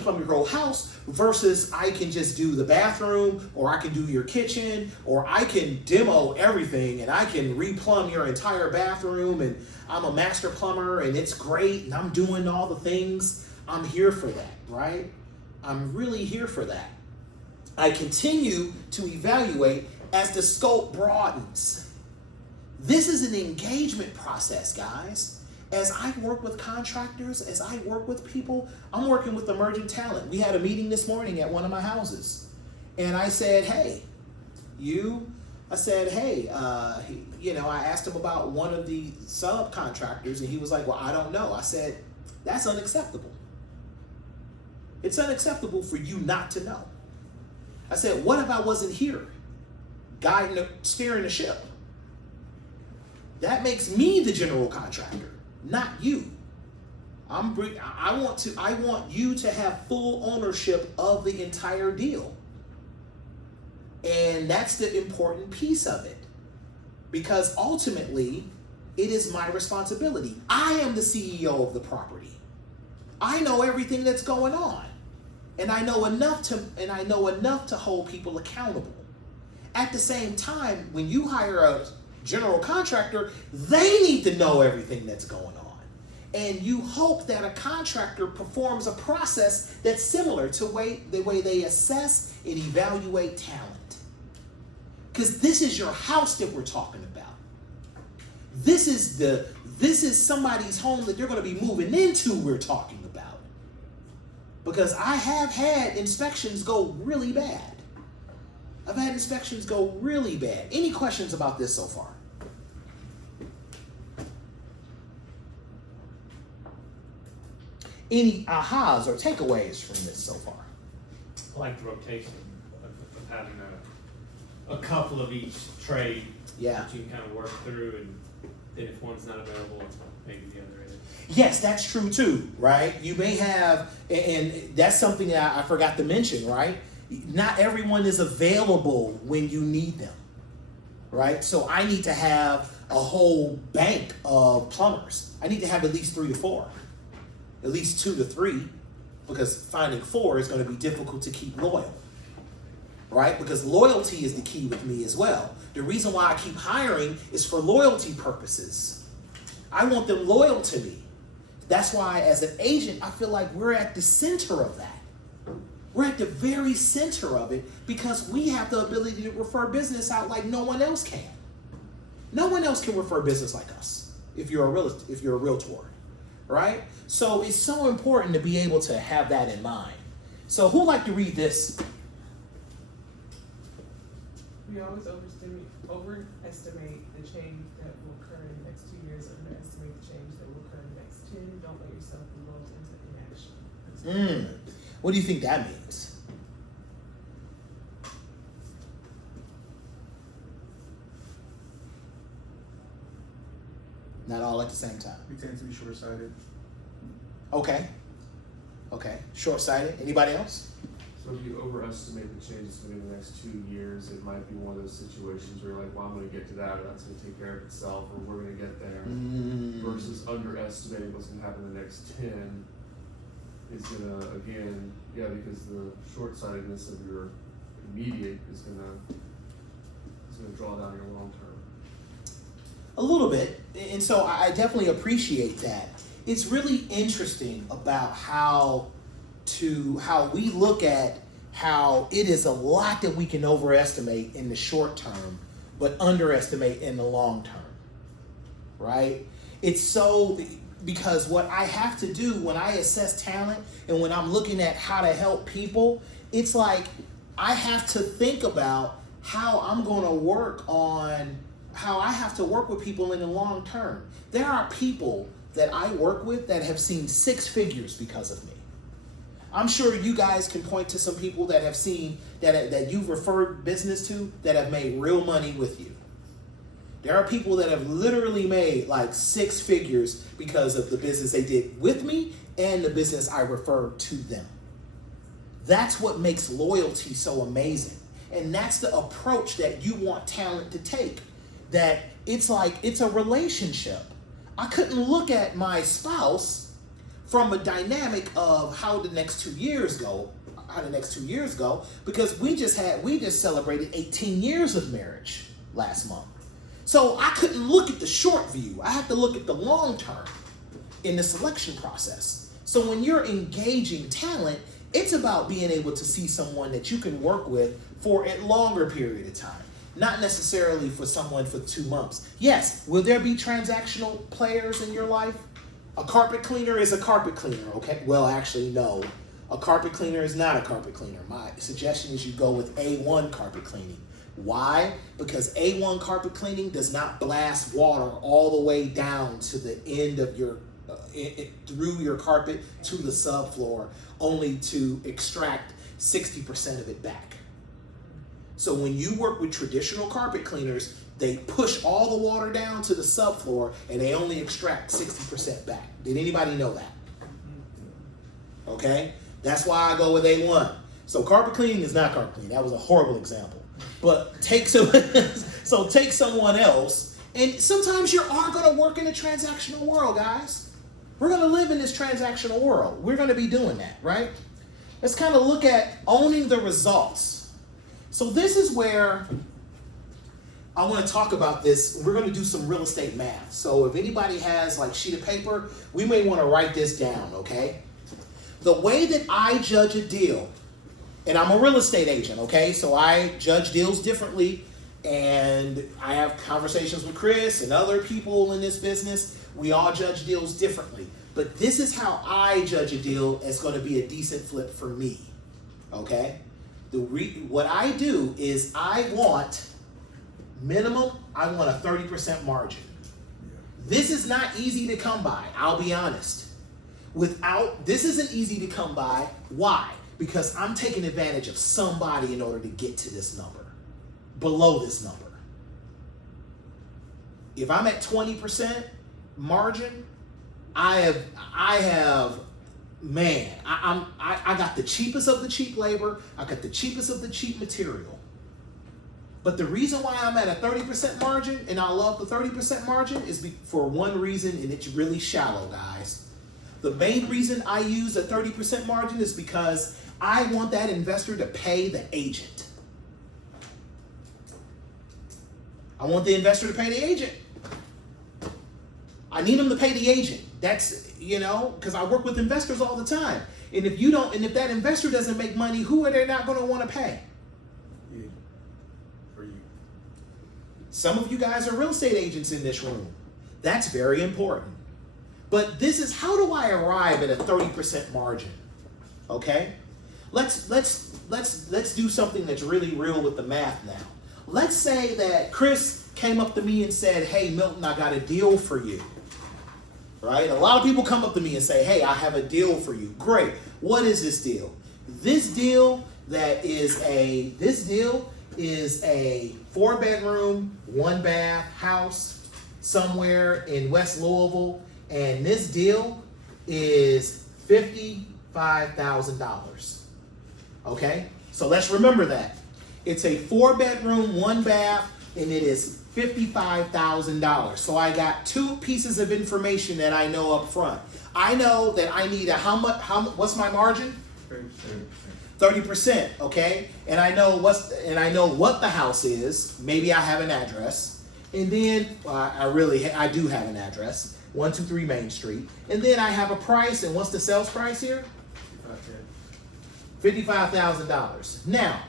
plumb your whole house versus I can just do the bathroom, or I can do your kitchen, or I can demo everything and I can replumb your entire bathroom, and I'm a master plumber and it's great and I'm doing all the things, I'm here for that, right? I'm really here for that. I continue to evaluate as the scope broadens. This is an engagement process, guys. As I work with contractors, as I work with people, I'm working with emerging talent. We had a meeting this morning at one of my houses. And I said, hey, I asked him about one of the subcontractors, and he was like, well, I don't know. I said, that's unacceptable. It's unacceptable for you not to know. I said, what if I wasn't here steering the ship? That makes me the general contractor, not you. I want you to have full ownership of the entire deal. And that's the important piece of it. Because ultimately, it is my responsibility. I am the CEO of the property. I know everything that's going on. And I know enough to hold people accountable. At the same time, when you hire a general contractor, they need to know everything that's going on. And you hope that a contractor performs a process that's similar to the way they assess and evaluate talent. Because this is your house that we're talking about. This is somebody's home that you're going to be moving into we're talking about. Because I have had inspections go really bad. I've had inspections go really bad. Any questions about this so far? Any ahas or takeaways from this so far? I like the rotation of having a couple of each trade Yeah. that you can kind of work through, and then if one's not available, maybe the other is. Yes, that's true too, right? You may have, and that's something that I forgot to mention, right? Not everyone is available when you need them, right? So I need to have a whole bank of plumbers. I need to have at least 3 to 4, at least 2 to 3, because finding 4 is going to be difficult to keep loyal, right? Because loyalty is the key with me as well. The reason why I keep hiring is for loyalty purposes. I want them loyal to me. That's why as an agent, I feel like we're at the center of that. We're at the very center of it because we have the ability to refer business out like no one else can. No one else can refer business like us if you're a realtor. right? So it's so important to be able to have that in mind. So who'd like to read this? We always overestimate the change that will occur in the next 2 years, underestimate the change that will occur in the next 10. Don't let yourself be lulled into inaction. What do you think that means? Not all at the same time. We tend to be short-sighted. Okay. Okay. Short-sighted. Anybody else? So if you overestimate the change that's going to be in the next 2 years, it might be one of those situations where you're like, well, I'm going to get to that, or that's going to take care of itself, or we're going to get there. Versus underestimating what's going to happen in the next 10 is going to, again, yeah, because the short-sightedness of your immediate is going to draw down your long term. A little bit. And so I definitely appreciate that. It's really interesting about how we look at how it is a lot that we can overestimate in the short term, but underestimate in the long term, right? It's so, because what I have to do when I assess talent and when I'm looking at how to help people, it's like I have to think about how I'm going to work on how I have to work with people in the long term. There are people that I work with that have seen 6 figures because of me. I'm sure you guys can point to some people that have seen, that you've referred business to, that have made real money with you. There are people that have literally made like 6 figures because of the business they did with me and the business I referred to them. That's what makes loyalty so amazing. And that's the approach that you want talent to take. That it's like, it's a relationship. I couldn't look at my spouse from a dynamic of how the next 2 years go, because we just celebrated 18 years of marriage last month. So I couldn't look at the short view. I have to look at the long term in the selection process. So when you're engaging talent, it's about being able to see someone that you can work with for a longer period of time. Not necessarily for someone for 2 months. Yes, will there be transactional players in your life? A carpet cleaner is a carpet cleaner, okay? Well, actually, no. A carpet cleaner is not a carpet cleaner. My suggestion is you go with A1 carpet cleaning. Why? Because A1 carpet cleaning does not blast water all the way down to the end of your, through your carpet to the subfloor, only to extract 60% of it back. So when you work with traditional carpet cleaners, they push all the water down to the subfloor and they only extract 60% back. Did anybody know that? Okay? That's why I go with A1. So carpet cleaning is not carpet cleaning. That was a horrible example. But take take someone else, and sometimes you are going to work in a transactional world, guys. We're going to live in this transactional world. We're going to be doing that, right? Let's kind of look at owning the results. So this is where I want to talk about this. We're going to do some real estate math. So if anybody has like sheet of paper, we may want to write this down, okay? The way that I judge a deal, and I'm a real estate agent, okay? So I judge deals differently, and I have conversations with Chris and other people in this business. We all judge deals differently. But this is how I judge a deal as going to be a decent flip for me, okay? What I do is I want minimum, I want a 30% margin. This is not easy to come by, I'll be honest. This isn't easy to come by. Why? Because I'm taking advantage of somebody in order to get to this number, below this number. If I'm at 20% margin, I got the cheapest of the cheap labor. I got the cheapest of the cheap material. But the reason why I'm at a 30% margin, and I love the 30% margin, is for one reason, and it's really shallow, guys. The main reason I use a 30% margin is because I want that investor to pay the agent. I want the investor to pay the agent. I need them to pay the agent. That's, because I work with investors all the time. And if that investor doesn't make money, who are they not going to want to pay? Yeah. For you. Some of you guys are real estate agents in this room. That's very important. But this is, how do I arrive at a 30% margin? Okay? Let's do something that's really real with the math now. Let's say that Chris came up to me and said, hey, Milton, I got a deal for you. Right? A lot of people come up to me and say, hey, I have a deal for you. Great. What is this deal? This deal is a 4-bedroom, 1-bath house somewhere in West Louisville, and this deal is $55,000. Okay? So let's remember that. It's a 4-bedroom, 1-bath, and it is $55,000. So I got 2 pieces of information that I know up front. I know that I need what's my margin? 30%, okay? And I know what the house is. Maybe I have an address. And then I do have an address. 123 Main Street. And then I have a price, and what's the sales price here? $55,000. Now,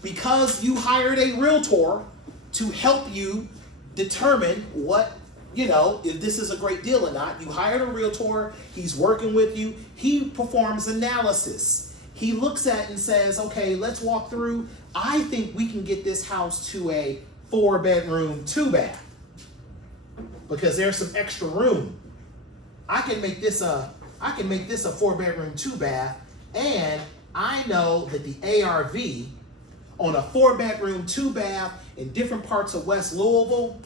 because you hired a realtor to help you determine if this is a great deal or not, you hired a realtor, he's working with you, he performs analysis. He looks at it and says, okay, let's walk through. I think we can get this house to a 4-bedroom, 2-bath because there's some extra room. I can make this a 4-bedroom, 2-bath, and I know that the ARV on a 4-bedroom, 2-bath in different parts of West Louisville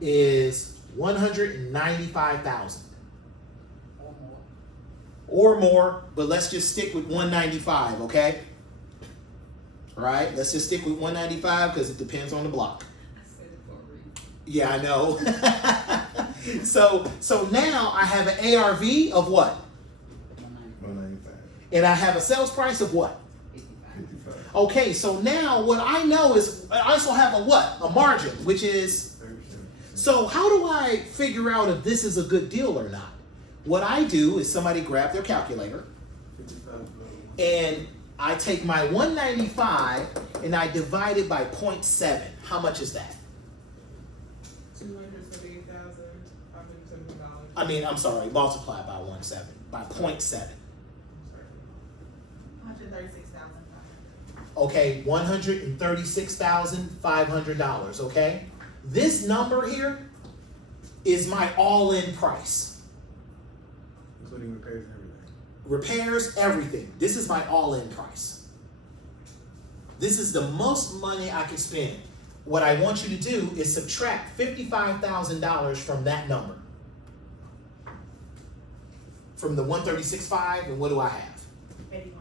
is $195,000 or more, but let's just stick with 195, okay? All right, let's just stick with 195 because it depends on the block. Yeah, I know. So now I have an ARV of what? 195. And I have a sales price of what? 55. Okay, so now what I know is I also have a what? A margin, which is, 30%. so how do I figure out if this is a good deal or not? What I do is somebody grab their calculator 55. and I take my 195 and I divide it by 0.7. How much is that? $278,570. I'm sorry, multiply by 1.7, by 0.7. Okay, $136,500, okay? This number here is my all-in price. Including repairs and everything. Repairs, everything. This is my all-in price. This is the most money I can spend. What I want you to do is subtract $55,000 from that number. From the 136.5, and what do I have? 81,500.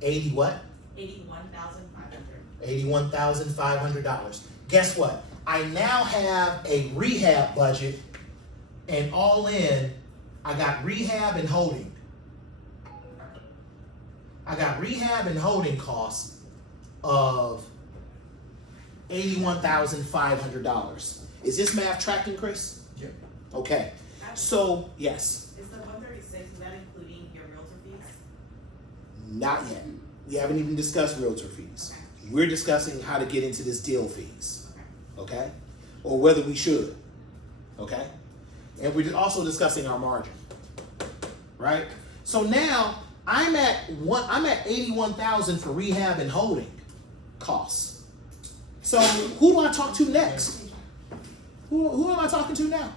80 what? 81,500. $81,500. Guess what? I now have a rehab budget, and all in, I got rehab and holding. I got rehab and holding costs of $81,500. Is this math tracking, Chris? Yep. Okay. So, yes. Is the 136, is that including your realtor fees? Not yet. We haven't even discussed realtor fees. We're discussing how to get into this deal fees. Okay? Or whether we should. Okay? And we're also discussing our margin. Right? So now I'm at 81,000 for rehab and holding costs. So who do I talk to next? Who am I talking to now?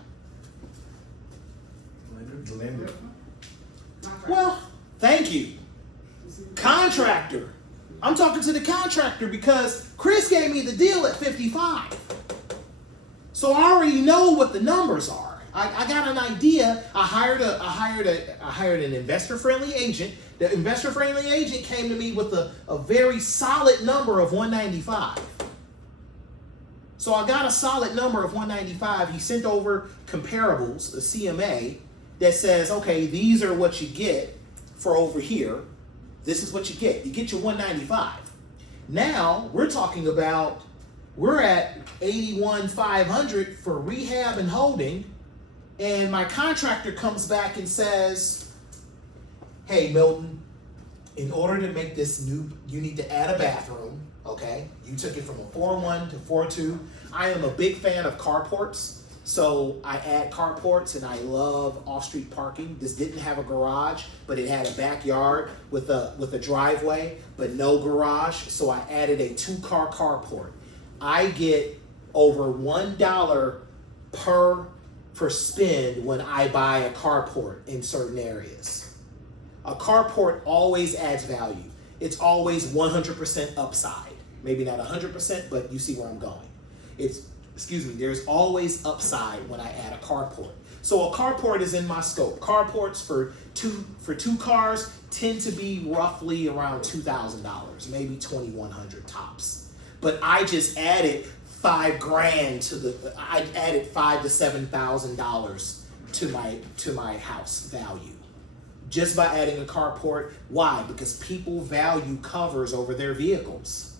The lender. Well, thank you. Contractor. I'm talking to the contractor because Chris gave me the deal at 55. So I already know what the numbers are. I got an idea. I hired an investor-friendly agent. The investor-friendly agent came to me with a very solid number of 195. So I got a solid number of 195. He sent over comparables, a CMA, that says, okay, these are what you get for over here. This is what you get. You get your 195. Now we're talking about, we're at 81,500 for rehab and holding, and my contractor comes back and says, hey, Milton, in order to make this new, you need to add a bathroom, okay? You took it from a 4.1 to 4.2. I am a big fan of carports. So I add carports, and I love off-street parking. This didn't have a garage, but it had a backyard with a driveway, but no garage. So I added a 2-car carport. I get over $1 per spend when I buy a carport in certain areas. A carport always adds value. It's always 100% upside. Maybe not 100%, but you see where I'm going. There's always upside when I add a carport. So a carport is in my scope. Carports for two cars tend to be roughly around $2,000, maybe $2,100 tops. But I just added $5,000 I added $5,000 to $7,000 to my house value just by adding a carport. Why? Because people value covers over their vehicles.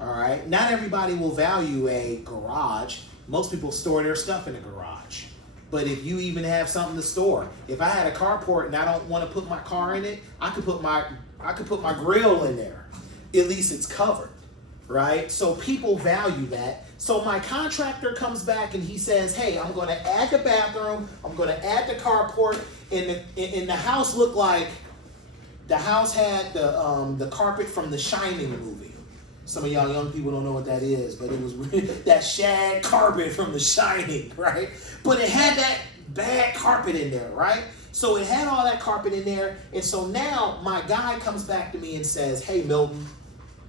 All right. Not everybody will value a garage. Most people store their stuff in a garage. But if you even have something to store, if I had a carport and I don't want to put my car in it, I could put my grill in there. At least it's covered, right? So people value that. So my contractor comes back and he says, "Hey, I'm going to add the bathroom. I'm going to add the carport." And the house looked like the house had the carpet from the Shining movie. Some of y'all young people don't know what that is, but it was that shag carpet from The Shining, right? But it had that bad carpet in there, right? So it had all that carpet in there, and so now my guy comes back to me and says, "Hey, Milton,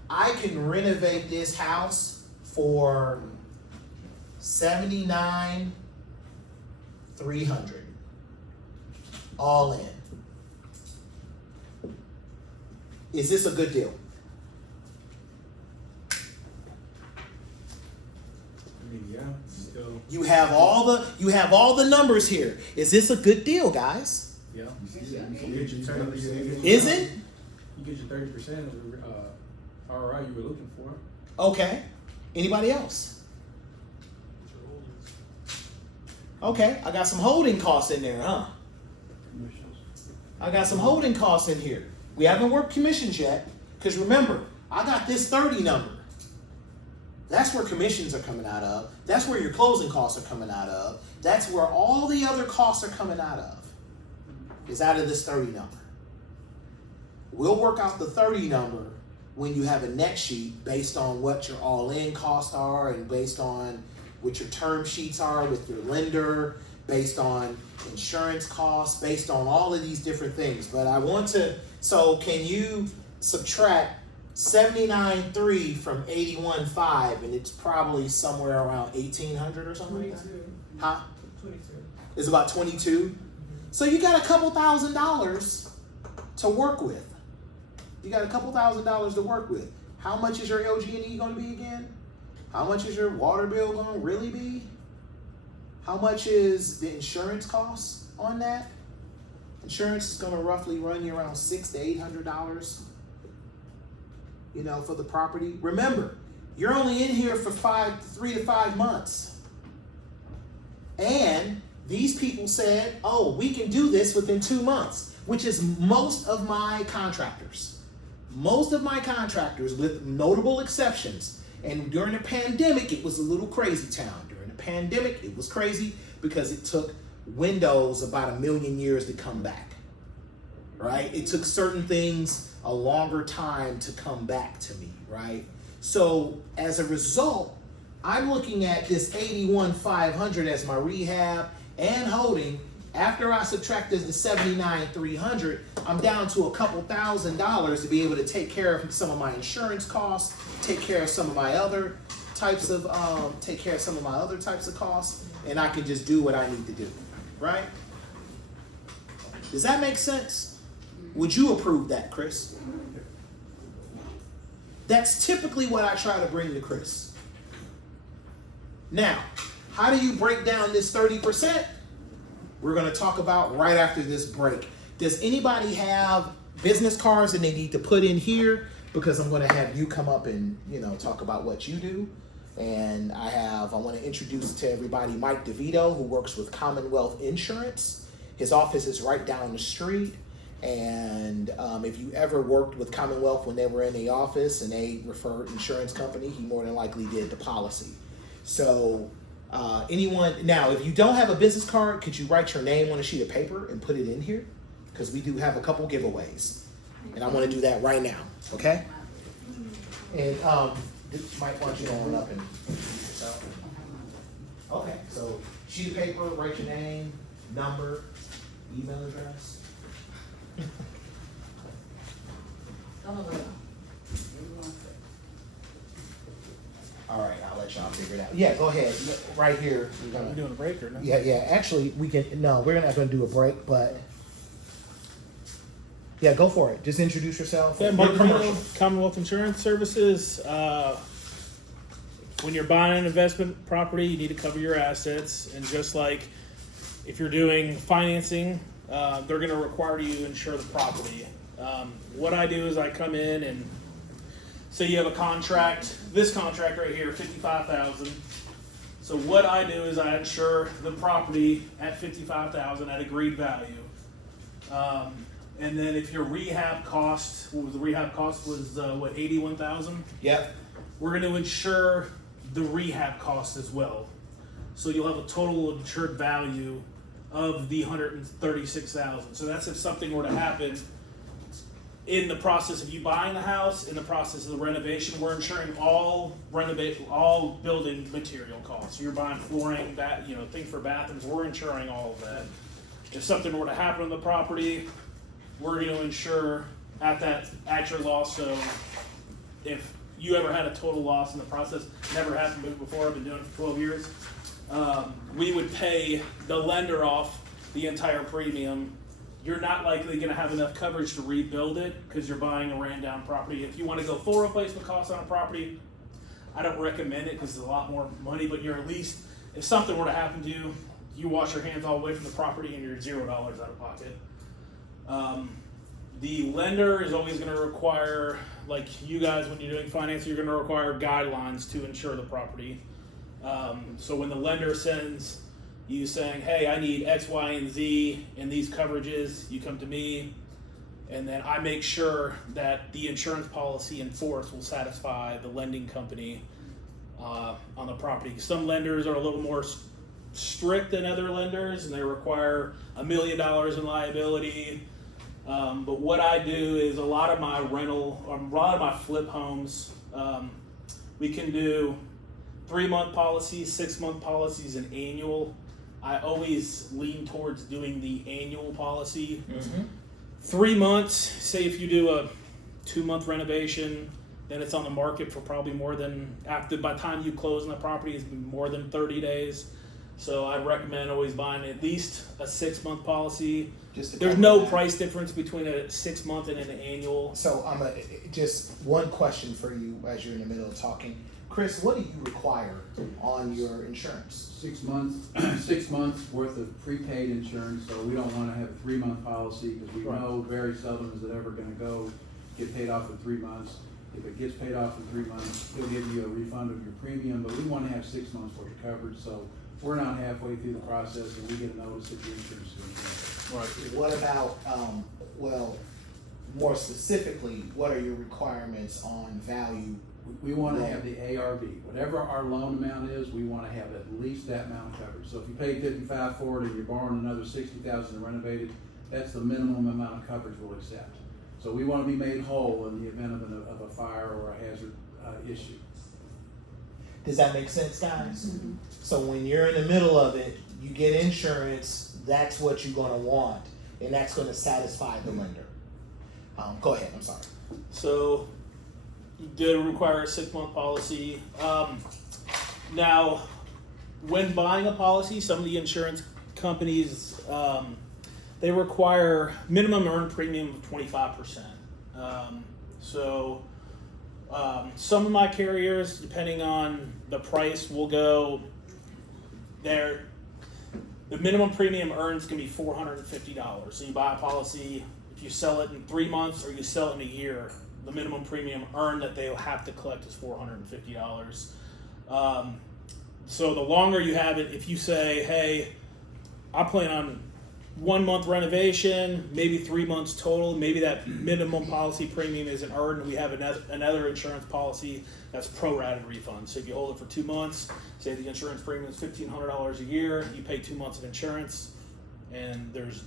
I can renovate this house for $79,300, all in. Is this a good deal?" I mean, yeah, still, You have all the numbers here. Is this a good deal, guys? yeah. You get your 30%. Is it? You get your 30% of the ROI you were looking for. Okay. Anybody else? Okay, I got some holding costs in there, huh? I got some holding costs in here. We haven't worked commissions yet, because remember, I got this 30 number. That's where commissions are coming out of. That's where your closing costs are coming out of. That's where all the other costs are coming out of. Is out of this 30 number. We'll work out the 30 number when you have a net sheet based on what your all-in costs are and based on what your term sheets are with your lender, based on insurance costs, based on all of these different things. But I want to, so can you subtract 79.3 from 81.5, and it's probably somewhere around 1,800 or something like that? 22. Huh? 22. It's about 22. So you got a couple $1,000s to work with. You got a couple $1,000s to work with. How much is your LG&E going to be again? How much is your water bill going to really be? How much is the insurance cost on that? Insurance is going to roughly run you around $600 to $800. You know, for the property. Remember, you're only in here for 3 to 5 months. And these people said, "Oh, we can do this within 2 months," which is most of my contractors. Most of my contractors, with notable exceptions. And during the pandemic, it was a little crazy town. During the pandemic, it was crazy because it took Windows about 1,000,000 years to come back. Right? It took certain things a longer time to come back to me, right? So as a result, I'm looking at this 81,500 as my rehab and holding. After I subtracted the 79,300, I'm down to a couple $1,000s to be able to take care of some of my insurance costs, take care of some of my other types of costs, and I can just do what I need to do, right? Does that make sense? Would you approve that, Chris? That's typically what I try to bring to Chris. Now, how do you break down this 30%? We're going to talk about right after this break. Does anybody have business cards that they need to put in here? Because I'm going to have you come up and, talk about what you do. And I want to introduce to everybody Mike DeVito, who works with Commonwealth Insurance. His office is right down the street. And if you ever worked with Commonwealth when they were in the office and they referred insurance company, he more than likely did the policy. So Anyone now, if you don't have a business card, could you write your name on a sheet of paper and put it in here? Because we do have a couple giveaways, and I want to do that right now. Okay. And Mike, why don't you go on up and okay. So sheet of paper, write your name, number, email address. All right, I'll let y'all figure it out. Yeah, go ahead. Right here. We're gonna, doing a break or no? yeah. Actually, we can. No, we're not going to do a break, but yeah, go for it. Just introduce yourself. Yeah, Your Mark commercial. Camino, Commonwealth Insurance Services. When you're buying an investment property, you need to cover your assets, and just like if you're doing financing, they're going to require you to insure the property. What I do is I come in and say you have a contract. This contract right here, $55,000. So what I do is I insure the property at $55,000 at agreed value. And then if your rehab cost, what was the rehab cost? Was what, $81,000? Yep. We're going to insure the rehab cost as well. So you'll have a total insured value of the $136,000. So that's if something were to happen in the process of you buying the house, in the process of the renovation. We're insuring all building material costs. So you're buying flooring, things for bathrooms. We're insuring all of that. If something were to happen on the property, we're going to insure at your loss. So if you ever had a total loss in the process, never happened before, I've been doing it for 12 years, we would pay the lender off the entire premium. You're not likely going to have enough coverage to rebuild it because you're buying a ran down property. If you want to go full replacement costs on a property, I don't recommend it because it's a lot more money, but you're at least, if something were to happen to you, you wash your hands all the way from the property and you're $0 out of pocket. The lender is always going to require, like you guys, when you're doing finance, you're going to require guidelines to insure the property. So when the lender sends you saying, hey, I need X, Y, and Z in these coverages, you come to me, and then I make sure that the insurance policy in force will satisfy the lending company on the property. Some lenders are a little more strict than other lenders, and they require $1 million in liability. But what I do is a lot of my flip homes, we can do 3-month policies, 6-month policies, and annual. I always lean towards doing the annual policy. 3 months, say if you do a 2-month renovation, then it's on the market for probably more than, by the time you close on the property, it's been more than 30 days. So I'd recommend always buying at least a 6-month policy. There's no price difference between a 6-month and an annual. So just one question for you as you're in the middle of talking. Chris, what do you require on your insurance? 6 months, 6 months worth of prepaid insurance, so we don't want to have a 3-month policy because we know very seldom is it ever going to get paid off in 3 months. If it gets paid off in 3 months, he'll give you a refund of your premium, but we want to have 6 months worth of coverage, so we're not halfway through the process and we get a notice that your insurance is going to. What about, more specifically, what are your requirements on value? We want to have the ARV. Whatever our loan amount is, we want to have at least that amount of coverage. So if you pay $55,000 for it and you're borrowing another $60,000 to renovate it, that's the minimum amount of coverage we'll accept. So we want to be made whole in the event of a fire or a hazard issue. Does that make sense, guys? So when you're in the middle of it, you get insurance, that's what you're going to want, and that's going to satisfy the lender. Go ahead, I'm sorry. So you did require a 6-month policy. Now, when buying a policy, some of the insurance companies, they require minimum earned premium of 25%. Some of my carriers, depending on the price, will go there. The minimum premium earns can be $450. So you buy a policy, if you sell it in 3 months or you sell it in a year, the minimum premium earned that they'll have to collect is $450. So the longer you have it, if you say, hey, I plan on 1 month renovation, maybe 3 months total. Maybe that minimum policy premium isn't earned. We have another insurance policy that's prorated refund. So if you hold it for 2 months, say the insurance premium is $1,500 a year, you pay 2 months of insurance, and there's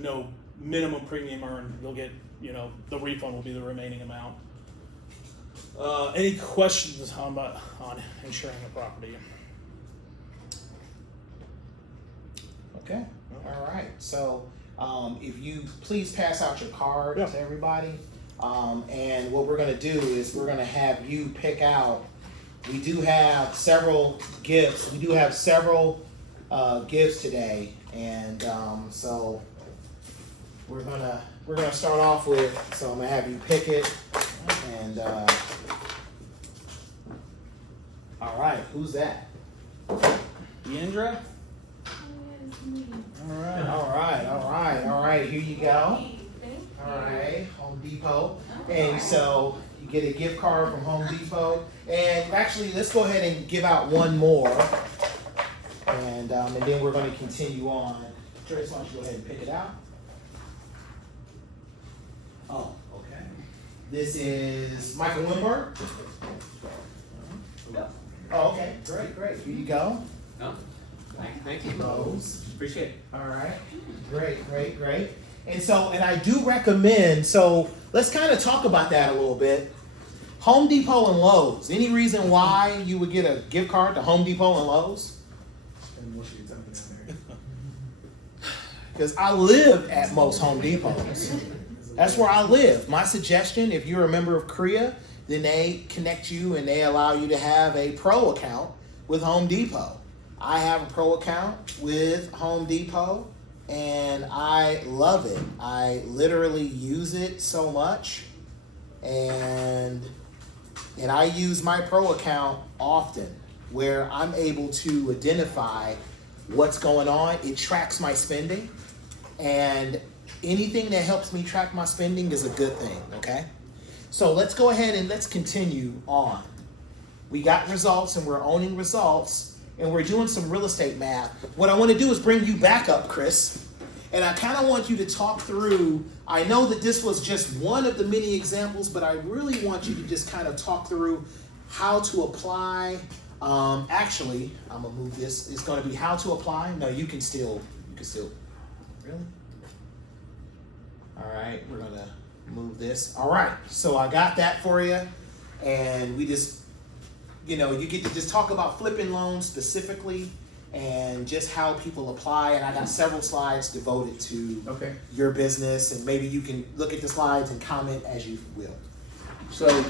no minimum premium earned. You'll get, the refund will be the remaining amount. Any questions on insuring a property? Okay, all right. So if you please pass out your card Yeah. to everybody. And what we're gonna do is we're gonna have you pick out, we do have several gifts. We do have several gifts today. And so we're gonna start off with, so I'm gonna have you pick it. And all right, who's that? Deandra? All right, here you go. All right, Home Depot. And so you get a gift card from Home Depot. And actually, let's go ahead and give out one more. And then we're going to continue on. Trace, why don't you go ahead and pick it out? Oh, okay. This is Michael Wimberg. Oh, okay, great. Here you go. Thank you. Rose. Appreciate it. All right, great. And I do recommend, so let's kind of talk about that a little bit. Home Depot and Lowe's. Any reason why you would get a gift card to Home Depot and Lowe's? And what you talking down there? Because I live at most Home Depots. That's where I live. My suggestion, if you're a member of CREA, then they connect you and they allow you to have a pro account with Home Depot. I have a pro account with Home Depot and I love it. I literally use it so much, and I use my pro account often where I'm able to identify what's going on. It tracks my spending, and anything that helps me track my spending is a good thing, okay? So let's go ahead and let's continue on. We got results and we're owning results. And we're doing some real estate math. What I want to do is bring you back up, Chris. And I kind of want you to talk through, I know that this was just one of the many examples, but I really want you to just kind of talk through how to apply. Actually, I'm going to move this. It's going to be how to apply. No, you can still, really? All right, we're going to move this. All right, so I got that for you. And we just, you get to just talk about flipping loans specifically and just how people apply. And I got several slides devoted to your business, and maybe you can look at the slides and comment as you will. So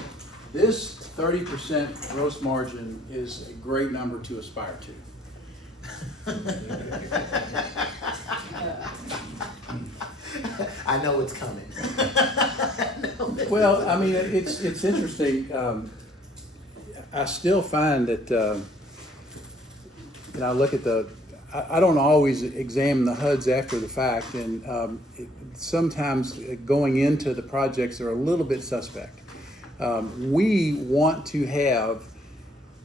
this 30% gross margin is a great number to aspire to. I know it's coming. Well, I mean, it's interesting. I still find that, I look at I don't always examine the HUDs after the fact, and sometimes going into the projects are a little bit suspect. We want to have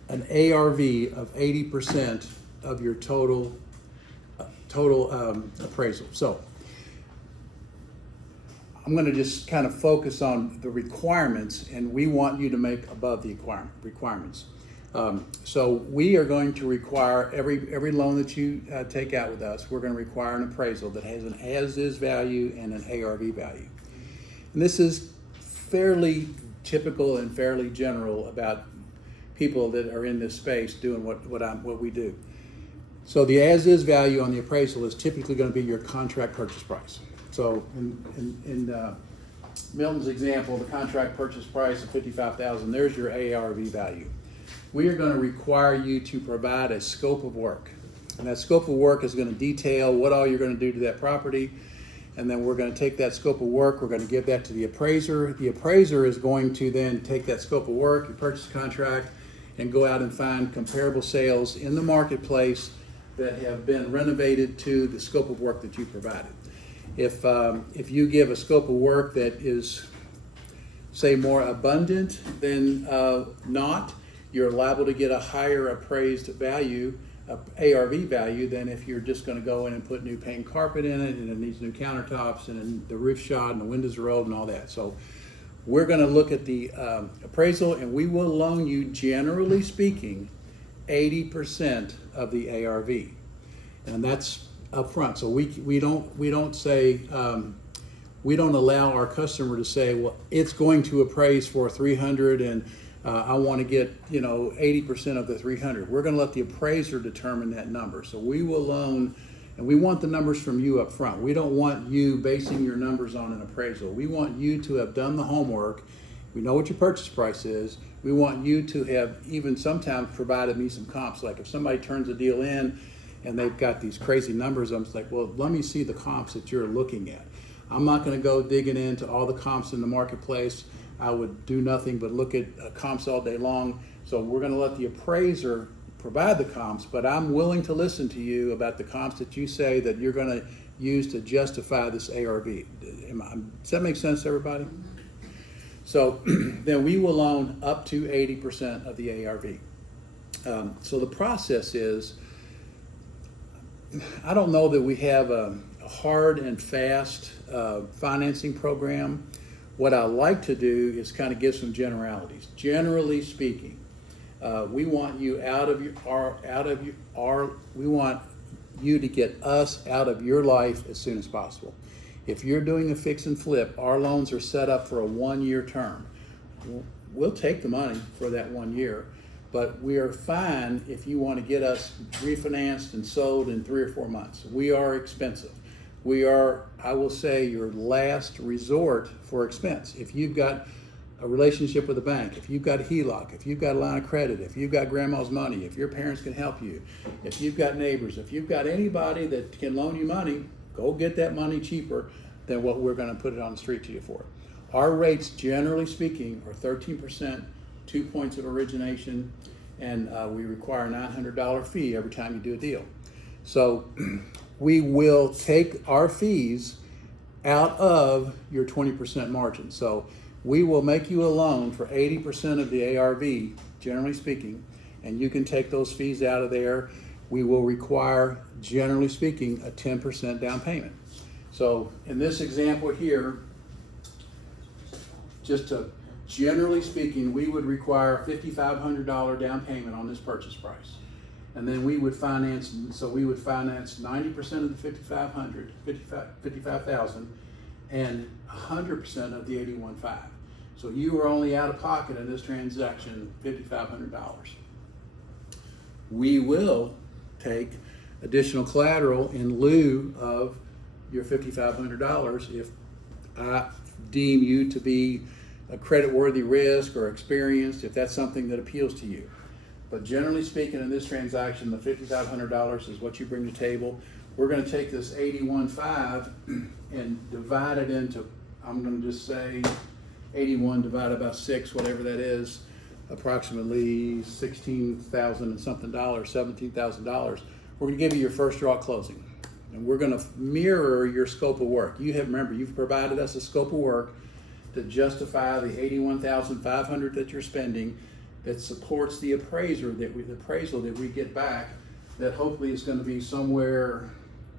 an ARV of 80% of your total appraisal. So I'm going to just kind of focus on the requirements, and we want you to make above the requirements. So we are going to require every loan that you take out with us, we're going to require an appraisal that has an as-is value and an ARV value. And this is fairly typical and fairly general about people that are in this space doing what we do. So the as-is value on the appraisal is typically going to be your contract purchase price. So in Milton's example, the contract purchase price of $55,000, there's your ARV value. We are going to require you to provide a scope of work. And that scope of work is going to detail what all you're going to do to that property. And then we're going to take that scope of work, we're going to give that to the appraiser. The appraiser is going to then take that scope of work, your purchase contract, and go out and find comparable sales in the marketplace that have been renovated to the scope of work that you provided. If you give a scope of work that is, say, more abundant than not, you're liable to get a higher appraised value ARV value than if you're just gonna go in and put new paint and carpet in it, and it needs new countertops, and then the roof shot, and the windows are old, and all that. So we're gonna look at the appraisal, and we will loan you, generally speaking, 80% of the ARV. And that's upfront. So we don't say, we don't allow our customer to say, well, it's going to appraise for 300 and I want to get 80% of the 300. We're going to let the appraiser determine that number. So we will loan, and we want the numbers from you up front. We don't want you basing your numbers on an appraisal. We want you to have done the homework. We know what your purchase price is. We want you to have even sometimes provided me some comps. Like if somebody turns a deal in and they've got these crazy numbers, I'm just like, well, let me see the comps that you're looking at. I'm not going to go digging into all the comps in the marketplace. I would do nothing but look at comps all day long. So we're going to let the appraiser provide the comps, but I'm willing to listen to you about the comps that you say that you're going to use to justify this ARV. Does that make sense to everybody? So then we will loan up to 80% of the ARV. So the process is, I don't know that we have a hard and fast financing program. What I like to do is kind of give some generalities. Generally speaking, we want you we want you to get us out of your life as soon as possible. If you're doing a fix and flip, our loans are set up for a 1-year term. We'll take the money for that 1 year, but we are fine if you want to get us refinanced and sold in 3 or 4 months. We are expensive. We are, I will say, your last resort for expense. If you've got a relationship with a bank, if you've got a HELOC, if you've got a line of credit, if you've got grandma's money, if your parents can help you, if you've got neighbors, if you've got anybody that can loan you money, go get that money cheaper than what we're going to put it on the street to you for. Our rates, generally speaking, are 13%, 2 points of origination, and we require a $900 fee every time you do a deal. So we will take our fees out of your 20% margin. So we will make you a loan for 80% of the ARV, generally speaking, and you can take those fees out of there. We will require, generally speaking, a 10% down payment. So in this example here, generally speaking, we would require a $5,500 down payment on this purchase price. And then we would finance, so we would finance 90% of the $55,000 and 100% of the $81,500. So you are only out of pocket in this transaction $5,500. We will take additional collateral in lieu of your $5,500 if I deem you to be a credit-worthy risk or experienced, if that's something that appeals to you. But generally speaking, in this transaction, the $5,500 is what you bring to the table. We're going to take this $81,500 and divide it into, I'm going to just say 81 divided by 6, whatever that is, approximately $16,000 and something dollars, $17,000. We're going to give you your first draw at closing. And we're going to mirror your scope of work. Remember, you've provided us a scope of work to justify the $81,500 that you're spending, that supports the appraisal that we get back, that hopefully is going to be somewhere,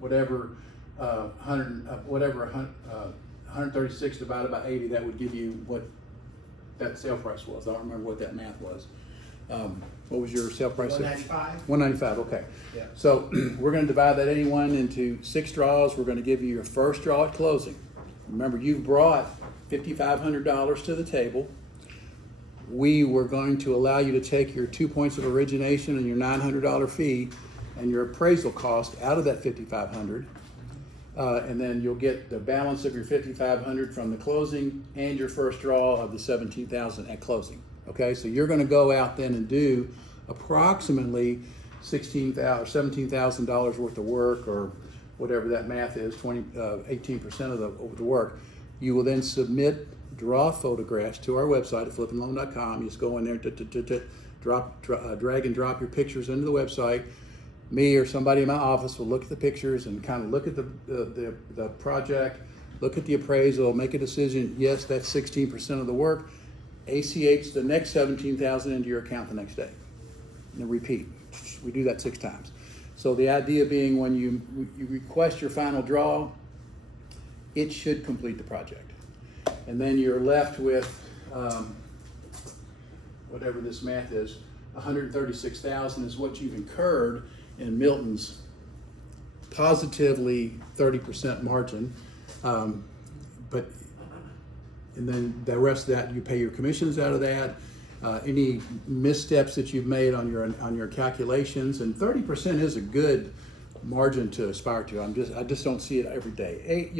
136 divided by 80. That would give you what that sale price was. I don't remember what that math was. What was your sale price? $195. $195. Okay. Yeah. So we're going to divide that 81 into 6 draws. We're going to give you your first draw at closing. Remember, you've brought $5,500 to the table. We were going to allow you to take your 2 points of origination and your $900 fee and your appraisal cost out of that $5,500. And then you'll get the balance of your $5,500 from the closing and your first draw of the $17,000 at closing. Okay, so you're going to go out then and do approximately $17,000 worth of work, or whatever that math is, 18% of the work. You will then submit draw photographs to our website at flippinloan.com. You just go in there, drag and drop your pictures into the website. Me or somebody in my office will look at the pictures and kind of look at the project, look at the appraisal, make a decision. Yes, that's 16% of the work. ACH the next $17,000 into your account the next day. And then repeat. We do that 6 times. So the idea being when you request your final draw, it should complete the project. And then you're left with, whatever this math is, 136,000 is what you've incurred in Milton's positively 30% margin. And then the rest of that, you pay your commissions out of that. Any missteps that you've made on your calculations, and 30% is a good margin to aspire to. I just don't see it every day.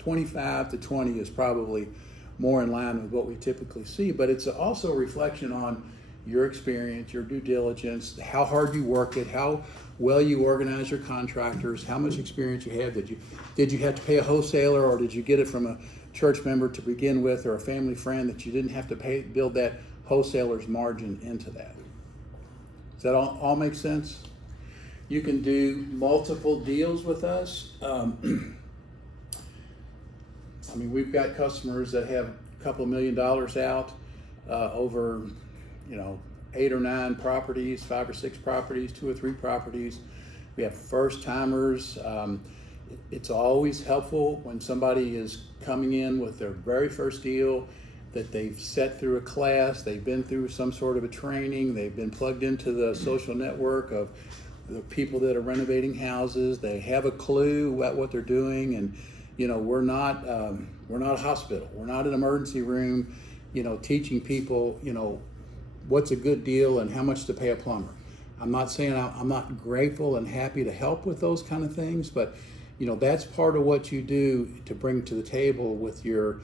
25 to 20 is probably more in line with what we typically see, but it's also a reflection on your experience, your due diligence, how hard you work it, how well you organize your contractors, how much experience you have. Did you have to pay a wholesaler, or did you get it from a church member to begin with, or a family friend that you didn't have to build that wholesaler's margin into that? Does that all make sense? You can do multiple deals with us. We've got customers that have a couple of $1 million out over, 8 or 9 properties, 5 or 6 properties, 2 or 3 properties. We have first timers. It's always helpful when somebody is coming in with their very first deal, that they've sat through a class, they've been through some sort of a training, they've been plugged into the social network of the people that are renovating houses, they have a clue at what they're doing, and we're not a hospital, we're not an emergency room, teaching people what's a good deal and how much to pay a plumber. I'm not saying I'm not grateful and happy to help with those kind of things, but that's part of what you do to bring to the table with your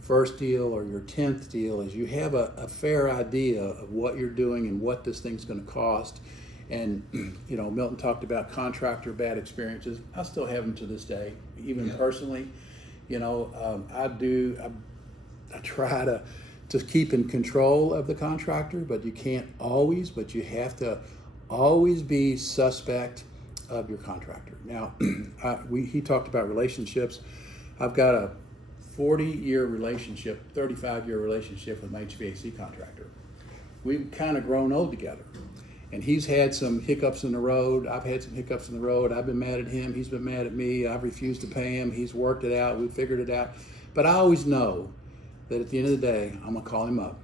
first deal or your 10th deal, is you have a fair idea of what you're doing and what this thing's going to cost. And Milton talked about contractor bad experiences. I still have them to this day, even personally. I try to keep in control of the contractor, but you can't always, but you have to always be suspect of your contractor. Now, he talked about relationships. I've got a 40-year relationship, 35-year relationship with my HVAC contractor. We've kind of grown old together. And he's had some hiccups in the road. I've had some hiccups in the road. I've been mad at him. He's been mad at me. I've refused to pay him. He's worked it out. We've figured it out. But I always know that at the end of the day, I'm going to call him up.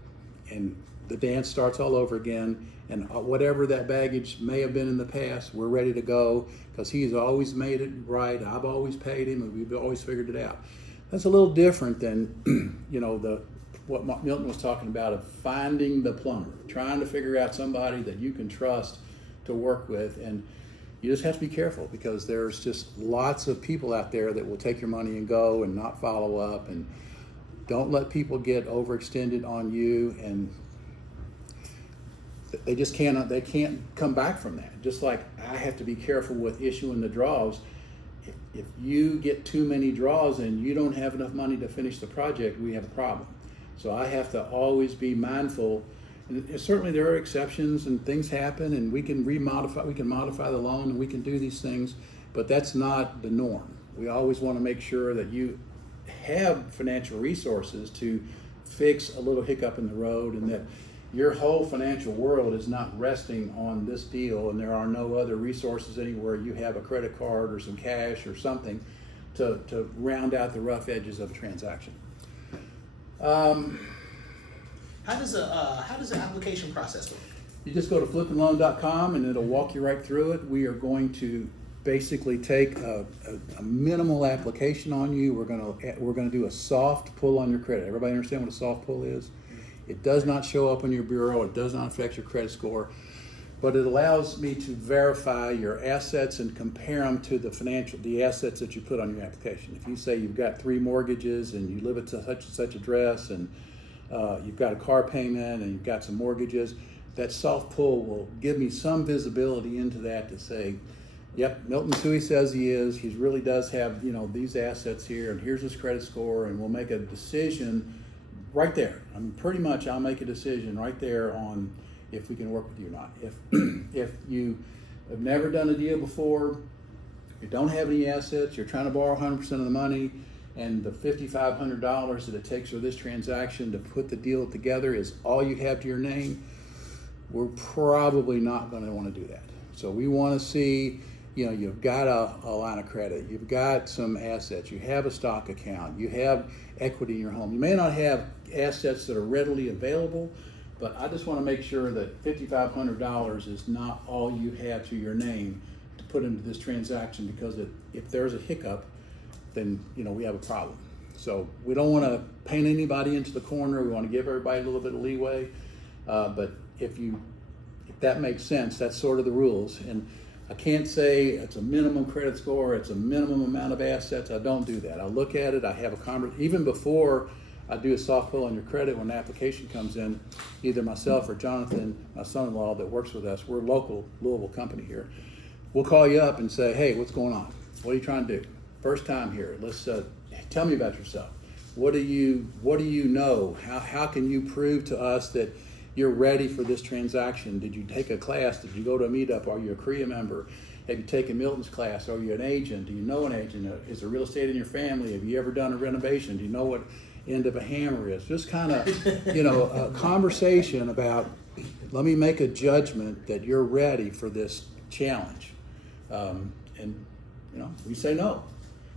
And the dance starts all over again. And whatever that baggage may have been in the past, we're ready to go, because he's always made it right. I've always paid him, and we've always figured it out. That's a little different than, what Milton was talking about, of finding the plumber, trying to figure out somebody that you can trust to work with. And you just have to be careful, because there's just lots of people out there that will take your money and go and not follow up. And don't let people get overextended on you, and they just can't come back from that. Just like I have to be careful with issuing the draws. If you get too many draws and you don't have enough money to finish the project, we have a problem. So I have to always be mindful. And certainly there are exceptions and things happen, and we can modify the loan, and we can do these things, but that's not the norm. We always want to make sure that you have financial resources to fix a little hiccup in the road, and that your whole financial world is not resting on this deal, and there are no other resources anywhere. You have a credit card or some cash or something to round out the rough edges of a transaction. How does the application process work? You just go to flippandloan.com and it'll walk you right through it. We are going to basically take a minimal application on you. We're gonna do a soft pull on your credit. Everybody understand what a soft pull is? It does not show up on your bureau. It does not affect your credit score, but it allows me to verify your assets and compare them to the assets that you put on your application. If you say you've got 3 mortgages and you live at such and such address, and you've got a car payment and you've got some mortgages, that soft pull will give me some visibility into that to say, yep, Milton's who he says he is. He really does have, these assets here, and here's his credit score, and we'll make a decision right there. Pretty much I'll make a decision right there on if we can work with you or not. If you have never done a deal before, you don't have any assets, you're trying to borrow 100% of the money, and the $5,500 that it takes for this transaction to put the deal together is all you have to your name, we're probably not going to want to do that. So we want to see you know, you've got a line of credit, you've got some assets, you have a stock account, you have equity in your home. You may not have assets that are readily available, but I just want to make sure that $5,500 is not all you have to your name to put into this transaction, because if there's a hiccup, then, you know, we have a problem. So we don't want to paint anybody into the corner. We want to give everybody a little bit of leeway. But if that makes sense, that's sort of the rules. And I can't say it's a minimum credit score, it's a minimum amount of assets. I don't do that. I look at it, I have a conversation. Even before I do a soft pull on your credit, when the application comes in, either myself or Jonathan, my son-in-law that works with us, we're a local Louisville company here, we'll call you up and say, hey, what's going on? What are you trying to do? First time here. Let's tell me about yourself. What do you know? How can you prove to us that you're ready for this transaction? Did you take a class? Did you go to a meetup? Are you a CREA member? Have you taken Milton's class? Are you an agent? Do you know an agent? Is there real estate in your family? Have you ever done a renovation? Do you know what end of a hammer is? Just kind of, you know, a conversation about, let me make a judgment that you're ready for this challenge. And, you know, we say no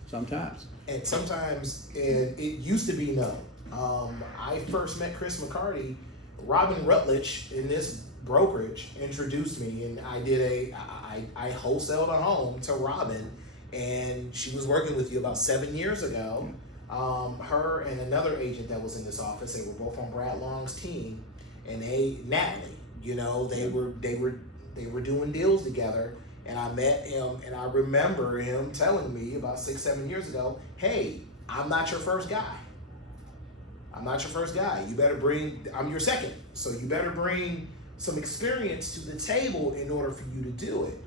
sometimes. And sometimes it used to be no. I first met Chris McCarty. Robin Rutledge in this brokerage introduced me, and I wholesaled a home to Robin, and she was working with you about 7 years ago. Her and another agent that was in this office, they were both on Brad Long's team, and Natalie, you know, they were doing deals together. And I met him, and I remember him telling me about 6-7 years ago, hey, I'm not your first guy. I'm not your first guy. You better I'm your second. So you better bring some experience to the table in order for you to do it.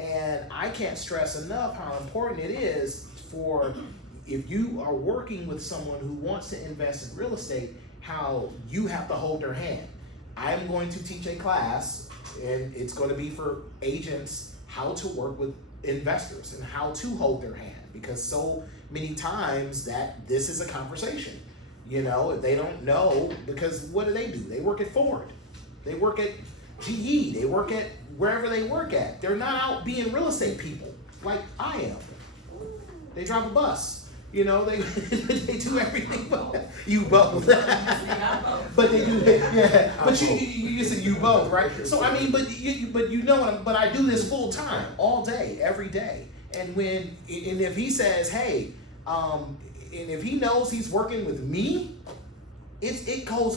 And I can't stress enough how important it is for, if you are working with someone who wants to invest in real estate, how you have to hold their hand. I'm going to teach a class, and it's going to be for agents, how to work with investors and how to hold their hand, because so many times that this is a conversation. You know, they don't know, because what do? They work at Ford, they work at GE, they work at wherever they work at. They're not out being real estate people like I am. They drive a bus, you know, they they do everything but you both. But they do, yeah. But you said you both, right? So I mean, but you know, but I do this full time, all day, every day. And if he says, hey, and if he knows he's working with me, it goes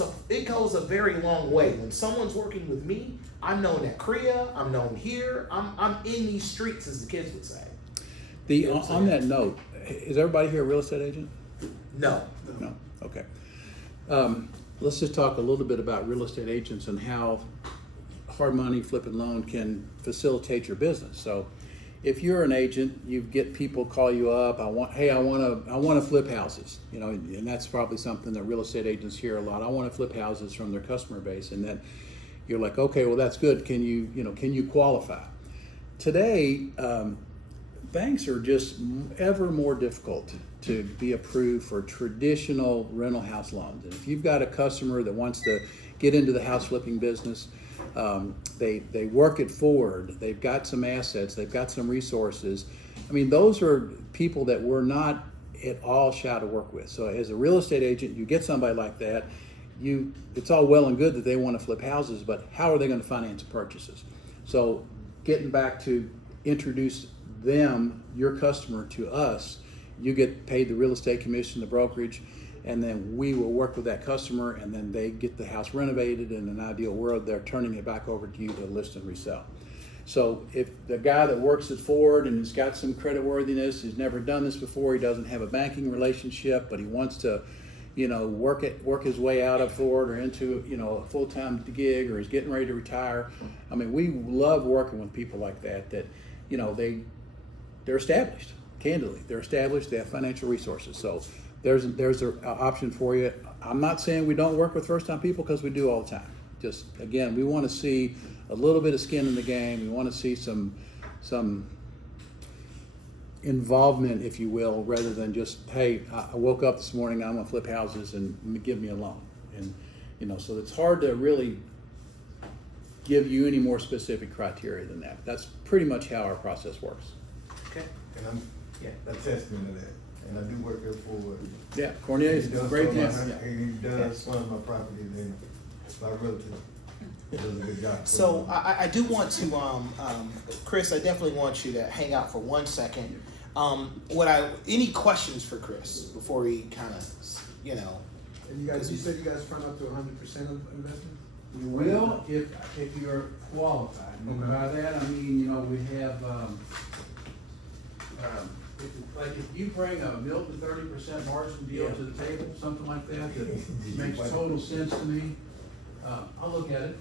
a very long way. When someone's working with me, I'm known at CREA, I'm known here, I'm in these streets, as the kids would say. On that note, is everybody here a real estate agent? No. No. Okay. Let's just talk a little bit about real estate agents and how hard money flip and loan can facilitate your business. So, if you're an agent, you get people call you up. I want to flip houses, you know, and that's probably something that real estate agents hear a lot. I want to flip houses from their customer base, and then you're like, okay, well that's good. Can you qualify? Today, banks are just ever more difficult to be approved for traditional rental house loans. And if you've got a customer that wants to get into the house flipping business, they work at Ford, they've got some assets, they've got some resources. I mean, those are people that we're not at all shy to work with. So as a real estate agent, you get somebody like that, it's all well and good that they want to flip houses, but how are they going to finance purchases? So getting back to introduce them, your customer, to us, you get paid the real estate commission, the brokerage, and then we will work with that customer, and then they get the house renovated. In an ideal world, they're turning it back over to you to list and resell. So if the guy that works at Ford and has got some credit worthiness, he's never done this before, he doesn't have a banking relationship, but he wants to, you know, work his way out of Ford or into, you know, a full-time gig, or he's getting ready to retire. I mean, we love working with people like that, you know, they're established. Candidly, they're established, they have financial resources. So there's an option for you. I'm not saying we don't work with first-time people, because we do all the time. Just, again, we want to see a little bit of skin in the game. We want to see some involvement, if you will, rather than just, hey, I woke up this morning, I'm going to flip houses and give me a loan. And, you know, so it's hard to really give you any more specific criteria than that. That's pretty much how our process works. and I'm a testament to that. And I do work there for. Yeah, Cornelius, He does great fund my- chance. Yeah. And he does fund my property, then my relative does a good job. So I do want to, Chris, I definitely want you to hang out for 1 second. Any questions for Chris before we kind of, you know? And you said you guys front up to 100% of investment? You will if you're qualified. And Okay. by that, I mean, you know, we have, if you bring a Milton 30% margin deal to the table, something like that, that makes total sense to me, I'll look at it.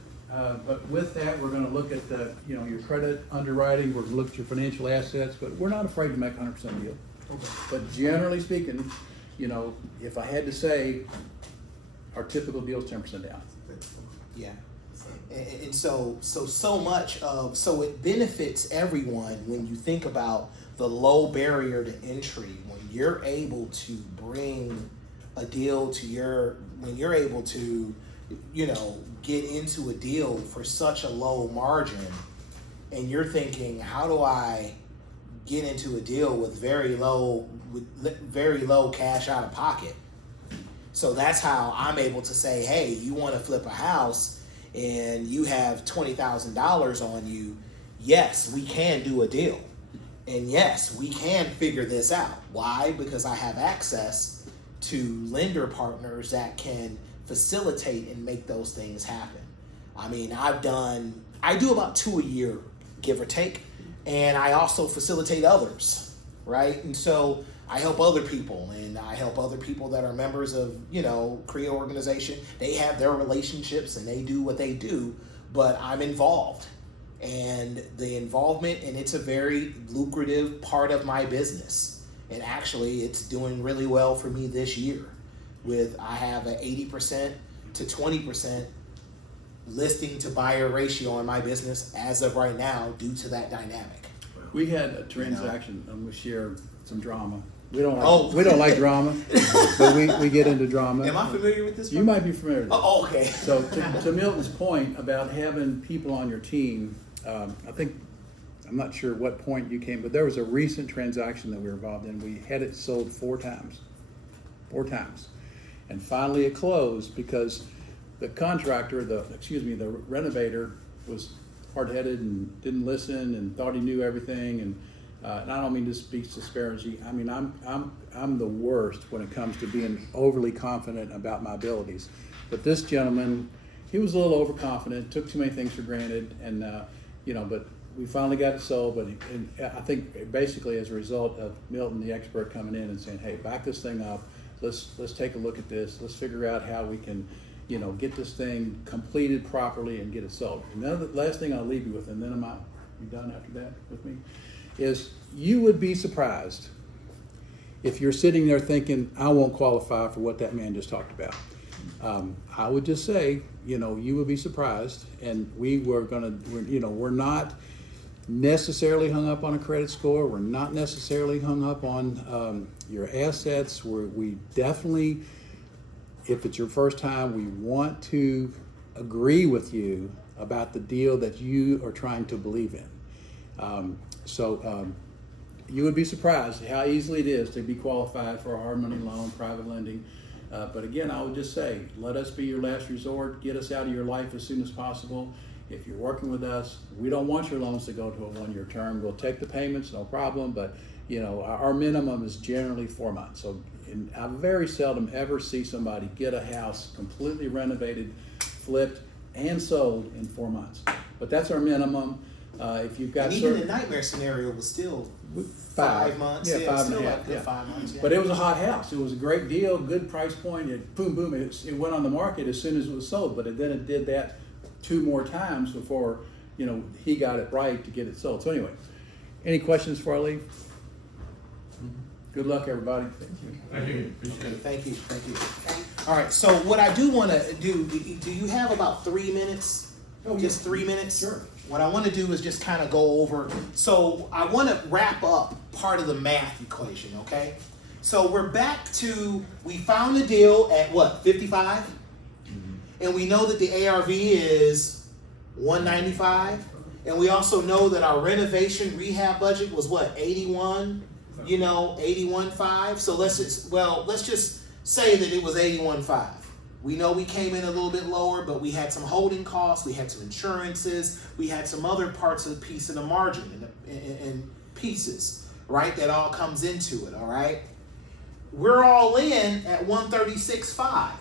But with that, we're gonna look at your credit underwriting, we're gonna look at your financial assets, but we're not afraid to make 100% deal. Okay. But generally speaking, you know, if I had to say, our typical deal is 10% down. Yeah. And so it benefits everyone when you think about the low barrier to entry, when you're able to bring a deal to when you're able to, you know, get into a deal for such a low margin, and you're thinking, how do I get into a deal with very low cash out of pocket? So that's how I'm able to say, hey, you want to flip a house and you have $20,000 on you. Yes, we can do a deal. And yes, we can figure this out. Why? Because I have access to lender partners that can facilitate and make those things happen. I mean, I do about 2 a year, give or take. And I also facilitate others, right? And so I help other people, and I help other people that are members of, you know, CREA organization. They have their relationships and they do what they do, but I'm involved. And the involvement, and it's a very lucrative part of my business. And actually, it's doing really well for me this year. I have an 80% to 20% listing to buyer ratio in my business as of right now due to that dynamic. We had a transaction, and we share some drama. We don't like drama, but we get into drama. Am I familiar with this? You might be familiar with it. Oh, okay. So to Milton's point about having people on your team, I think, I'm not sure what point you came, but there was a recent transaction that we were involved in. We had it sold 4 times. And finally it closed because the contractor, the renovator was hard-headed and didn't listen and thought he knew everything. And I don't mean to speak disparagingly. I mean, I'm the worst when it comes to being overly confident about my abilities. But this gentleman, he was a little overconfident, took too many things for granted, and but we finally got it sold. But I think basically as a result of Milton, the expert, coming in and saying, "Hey, back this thing up. Let's take a look at this. Let's figure out how we can, get this thing completed properly and get it sold." And then the last thing I'll leave you with, and then I'm out. You done after that with me? Is you would be surprised if you're sitting there thinking, I won't qualify for what that man just talked about. I would just say, you would be surprised, and we're not necessarily hung up on a credit score. We're not necessarily hung up on your assets. We definitely, if it's your first time, we want to agree with you about the deal that you are trying to believe in. You would be surprised how easily it is to be qualified for a hard money loan, private lending. But again, I would just say, let us be your last resort. Get us out of your life as soon as possible. If you're working with us, we don't want your loans to go to a 1-year term. We'll take the payments, no problem. But our minimum is generally 4 months. So I very seldom ever see somebody get a house completely renovated, flipped, and sold in 4 months. But that's our minimum. If you've got and even the nightmare scenario was still 5 months. Yeah, 5 and a still half. like good 5 months. Yeah. But it was a hot house. It was a great deal, good price point. Boom. It went on the market as soon as it was sold. But then it did that 2 more times before he got it right to get it sold. So anyway, any questions before I leave? Good luck, everybody. Thank you. Thank you. All right. So what I do want to do you have about 3 minutes? Just 3 minutes? Sure. What I want to do is just kind of go over. So I want to wrap up part of the math equation, okay? So we're back to, we found a deal at what, 55? Mm-hmm. And we know that the ARV is 195. And we also know that our renovation rehab budget was what, 81, 81.5. So let's just say that it was 81.5. We know we came in a little bit lower, but we had some holding costs, we had some insurances, we had some other parts of the piece of the margin and pieces, right? That all comes into it, all right? We're all in at 136.5.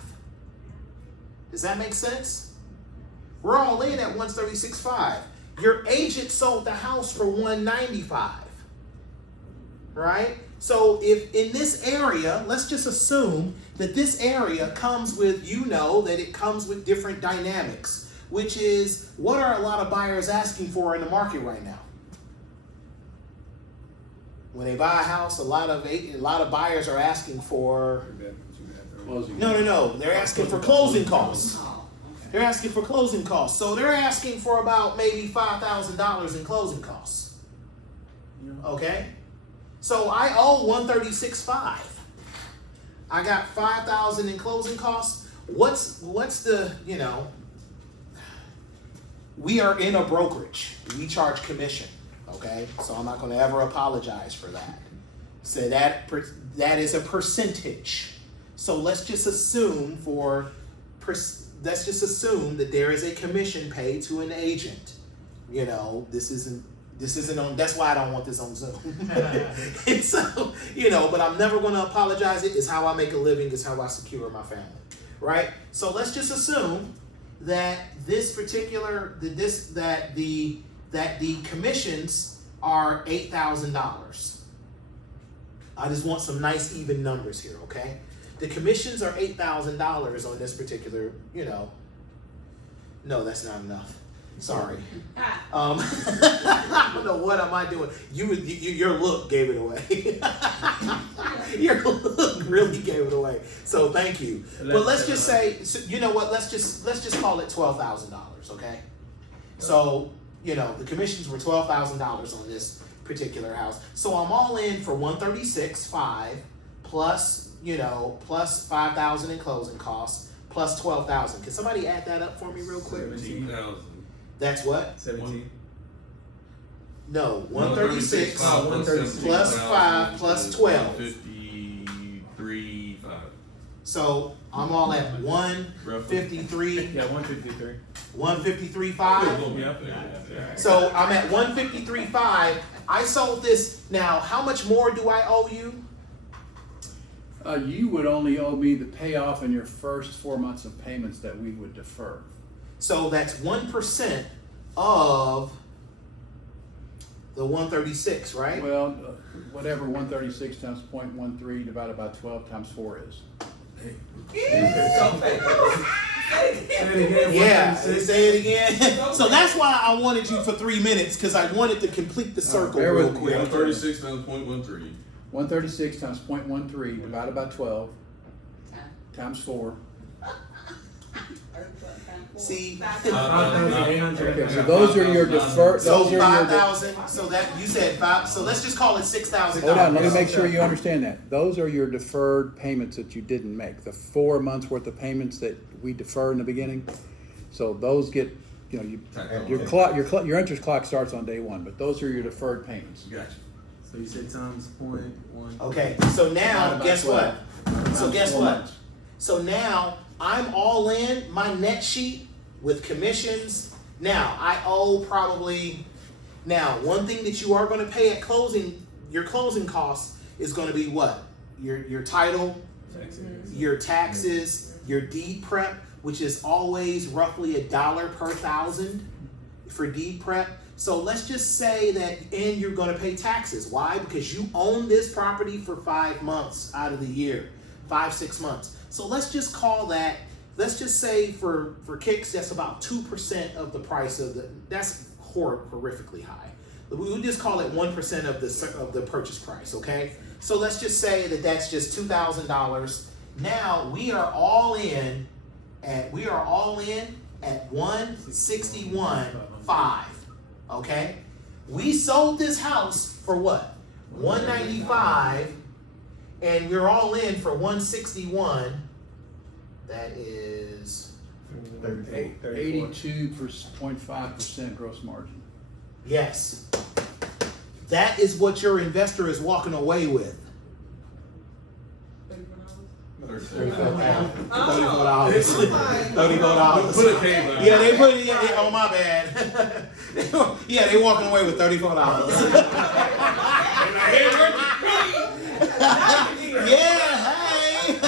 Does that make sense? We're all in at 136.5. Your agent sold the house for 195, right? So if in this area, let's just assume that this area comes with, that it comes with different dynamics, which is, what are a lot of buyers asking for in the market right now? When they buy a house, a lot of buyers are asking for, Closing. no, they're asking for closing costs. They're asking for closing costs. So they're asking for about maybe $5,000 in closing costs. Okay? So I owe 136.5. I got $5,000 in closing costs. What's the, we are in a brokerage. We charge commission. Okay? So I'm not going to ever apologize for that. So that is a percentage. So let's just assume that there is a commission paid to an agent. This isn't on, that's why I don't want this on Zoom. And so, but I'm never going to apologize. It is how I make a living, it's how I secure my family, right? So let's just assume that that the commissions are $8,000. I just want some nice even numbers here, okay? The commissions are $8,000 on this particular, no, that's not enough. Sorry. I don't know what am I doing. Your look gave it away. Your look really gave it away. So thank you. But let's just say, let's just call it $12,000, okay? So, the commissions were $12,000 on this particular house. So I'm all in for 136.5 plus plus 5,000 in closing costs, plus 12,000. Can somebody add that up for me real quick? 17,000. That's what? 17. No, 136 plus 5 plus 12. 53.5. So I'm all at 153. Yeah, 153. 153.5. Yeah. So I'm at 153.5. I sold this. Now, how much more do I owe you? You would only owe me the payoff in your first 4 months of payments that we would defer. So that's 1% of the 136, right? Well, whatever 136 times 0.13 divided by 12 times 4 is. Yeah, say it again. So that's why I wanted you for 3 minutes, because I wanted to complete the circle bear real with me. quick. 136 times 0.13. 136 times 0.13 divided by 12 times 4. See, Okay, so those are your deferred. so Those are your. 5,000. So that you said 5. So let's just call it $6,000. Hold on, let me make sure you understand that. Those are your deferred payments that you didn't make. The 4 months worth of payments that we defer in the beginning. So those get, your interest clock starts on day 1, but those are your deferred payments. Gotcha. So you said times 0.1. Okay. So now, guess what? So guess what? So now I'm all in my net sheet with commissions. Now I owe probably. Now one thing that you are going to pay at closing, your closing costs is going to be what? Your title, your taxes, your deed prep, which is always roughly $1 per 1,000 for deed prep. So let's just say that, and you're going to pay taxes. Why? Because you own this property for 5 months out of the year, 5-6 months. So let's just call that. Let's just say for kicks, that's about 2% of the price of the. That's horrifically high. We would just call it 1% of the purchase price. Okay. So let's just say that that's just $2,000. Now we are all in at 161.5. Okay, we sold this house for what? 195, and we're all in for 161. That is 82.5% gross margin. Yes. That is what your investor is walking away with. $34. $34. $34. Put a K by it. Yeah, they put it. Yeah, oh my bad. Yeah, they walking away with $34. Yeah, hey.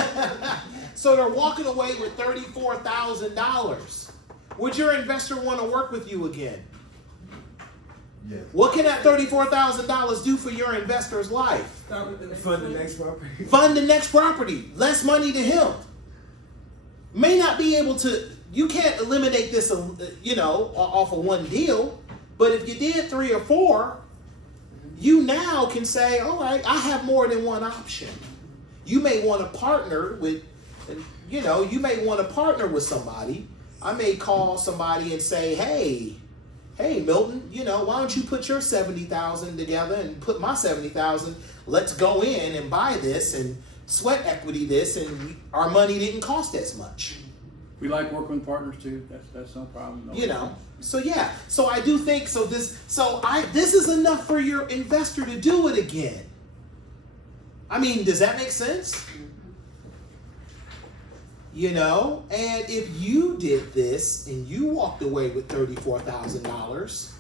So they're walking away with $34,000. Would your investor want to work with you again? Yes. What can that $34,000 do for your investor's life? Start with the next Fund the one. next property. Fund the next property. Less money to him. May not be able to. You can't eliminate this, off of one deal. But if you did 3 or 4, you now can say, all right, I have more than one option. You may want to partner with, you may want to partner with somebody. I may call somebody and say, hey, Milton, why don't you put your 70,000 together and put my 70,000? Let's go in and buy this and sweat equity this, and our money didn't cost as much. We like working with partners too. That's no problem. No. So yeah. So I do think this is enough for your investor to do it again. I mean, does that make sense? And if you did this and you walked away with $34,000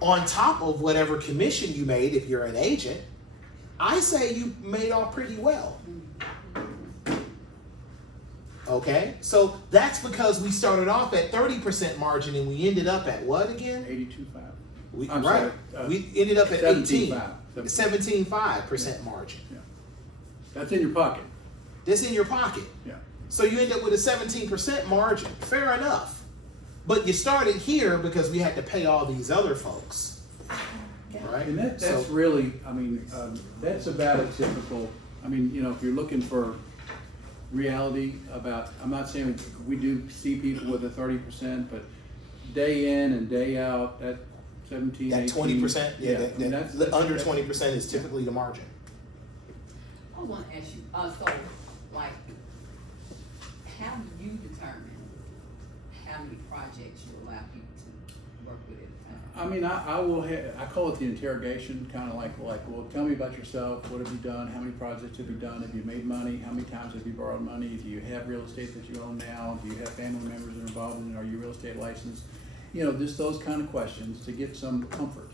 on top of whatever commission you made if you're an agent, I say you made off pretty well. Okay, so that's because we started off at 30% margin and we ended up at what again? 82.5. Right. sorry, We ended up at 17.5. 17.5% margin. Yeah. That's in your pocket. That's in your pocket. Yeah. So you end up with a 17% margin. Fair enough. But you started here because we had to pay all these other folks. Right? And that's So- really, that's about a typical, if you're looking for reality about, I'm not saying we do see people with a 30%, but day in and day out, that 17, That 18, 20%, that's under 20% is typically the margin. I want to ask you, how do you determine how many projects you allow people to work with at a time? I call it the interrogation, kind of like, well, tell me about yourself. What have you done? How many projects have you done? Have you made money? How many times have you borrowed money? Do you have real estate that you own now? Do you have family members that are involved in it? Are you real estate licensed? Just those kind of questions to get some comfort.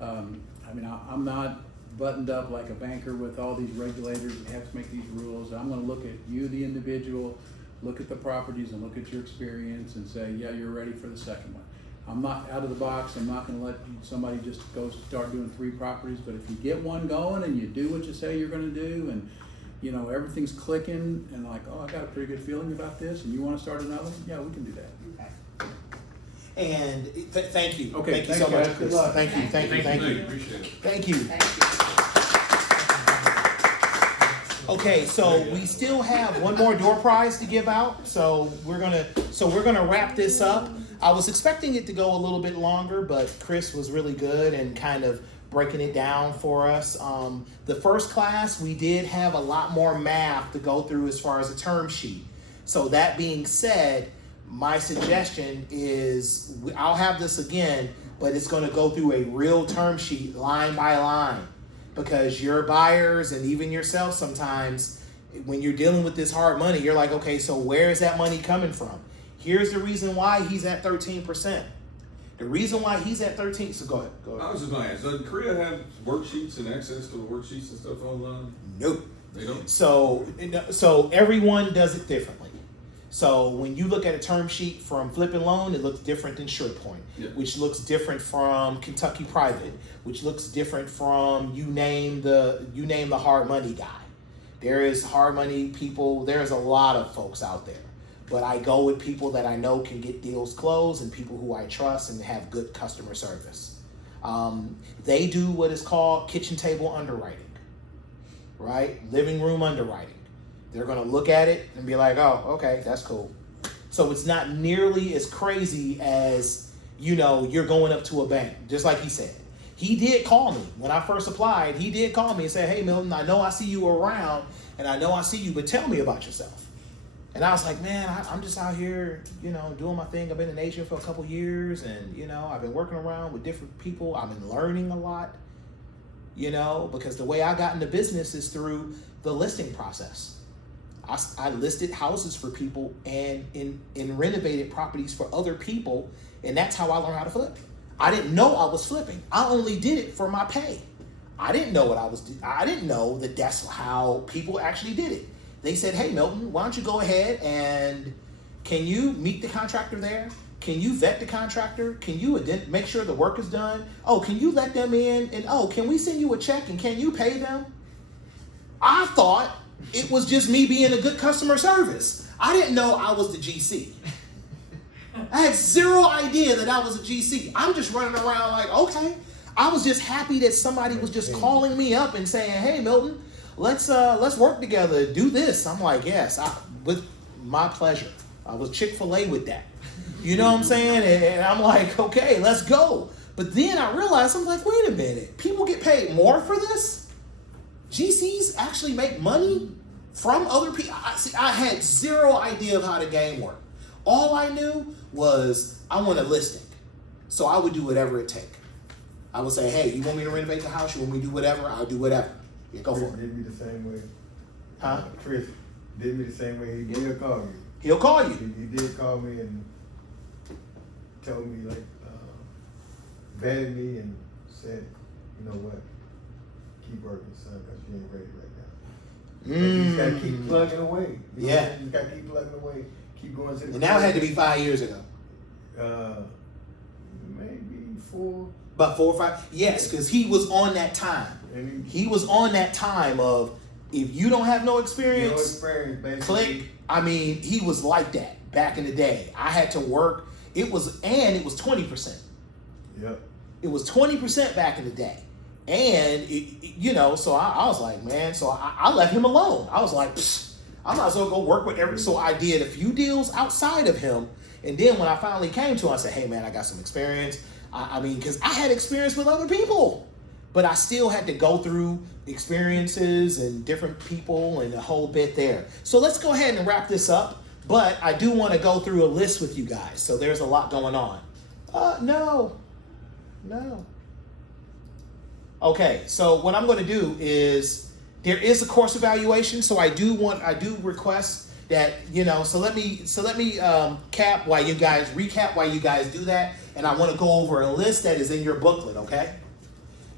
I'm not buttoned up like a banker with all these regulators and have to make these rules. I'm going to look at you, the individual, look at the properties and look at your experience and say, yeah, you're ready for the second one. I'm not out of the box. I'm not going to let somebody just go start doing 3 properties. But if you get one going and you do what you say you're going to do, and everything's clicking, and like, oh, I got a pretty good feeling about this, and you want to start another one, yeah, we can do that. Okay. And thank you. Okay, Thank you so thank you, much, guys. Chris. Good luck. Thank you. Appreciate it. Thank you. Thank you. Okay, so we still have one more door prize to give out. So we're gonna wrap this up. I was expecting it to go a little bit longer, but Chris was really good and kind of breaking it down for us. The first class, we did have a lot more math to go through as far as a term sheet. So that being said, my suggestion is I'll have this again, but it's going to go through a real term sheet line by line, because your buyers and even yourself sometimes, when you're dealing with this hard money, you're like, okay, so where is that money coming from? Here's the reason why he's at 13%. The reason why he's at 13. So go ahead. I was just going to ask, does Korea have worksheets and access to the worksheets and stuff online? Nope. They don't? So everyone does it differently. So when you look at a term sheet from Flip and Loan, it looks different than SurePoint, which looks different from Kentucky Private, which looks different from you name the hard money guy. There is hard money people. There's a lot of folks out there, but I go with people that I know can get deals closed and people who I trust and have good customer service. They do what is called kitchen table underwriting, right? Living room underwriting. They're going to look at it and be like, oh, okay, that's cool. So it's not nearly as crazy as, you're going up to a bank, just like he said. He did call me when I first applied. He did call me and say, hey, Milton, I know I see you around and I know I see you, but tell me about yourself. And I was like, man, I'm just out here, doing my thing. I've been in Asia for a couple years, and, I've been working around with different people. I've been learning a lot, because the way I got into business is through the listing process. I listed houses for people and renovated properties for other people, and that's how I learned how to flip. I didn't know I was flipping. I only did it for my pay. I didn't know I didn't know that that's how people actually did it. They said, hey, Milton, why don't you go ahead and can you meet the contractor there? Can you vet the contractor? Can you make sure the work is done? Oh, can you let them in? And oh, can we send you a check and can you pay them? I thought it was just me being a good customer service. I didn't know I was the GC. I had zero idea that I was a GC. I'm just running around like, okay. I was just happy that somebody was just calling me up and saying, hey, Milton, let's work together, do this. I'm like, yes, with my pleasure. I was Chick-fil-A with that. You know what I'm saying? And I'm like, okay, let's go. But then I realized, I'm like, wait a minute. People get paid more for this? GCs actually make money from other people? I had zero idea of how the game worked. All I knew was I want a listing. So I would do whatever it takes. I would say, hey, you want me to renovate the house? You want me to do whatever? I'll do whatever. Yeah, go for it. Did me the same way. Huh? Chris did me the same way. He did call you. He'll call you. He did call me and told me, vetted me and said, you know what, keep working, son, because you ain't ready right now. You just got to keep plugging away. You just got to keep plugging away. Keep going to the. And now it had to be 5 years ago. Maybe 4. About 4 or 5? Yes, because he was on that time. He was on that time of, if you don't have no experience, click. I mean, he was like that back in the day. I had to work. It was 20%. Yep. It was 20% back in the day. And, so I was like, man, so I left him alone. I was like, I might as well go work with every. So I did a few deals outside of him. And then when I finally came to him, I said, hey, man, I got some experience. I mean, because I had experience with other people, but I still had to go through experiences and different people and a whole bit there. So let's go ahead and wrap this up. But I do want to go through a list with you guys. So there's a lot going on. No. Okay, so what I'm going to do is there is a course evaluation. So I do request that, so let me recap while you guys do that. And I want to go over a list that is in your booklet, okay?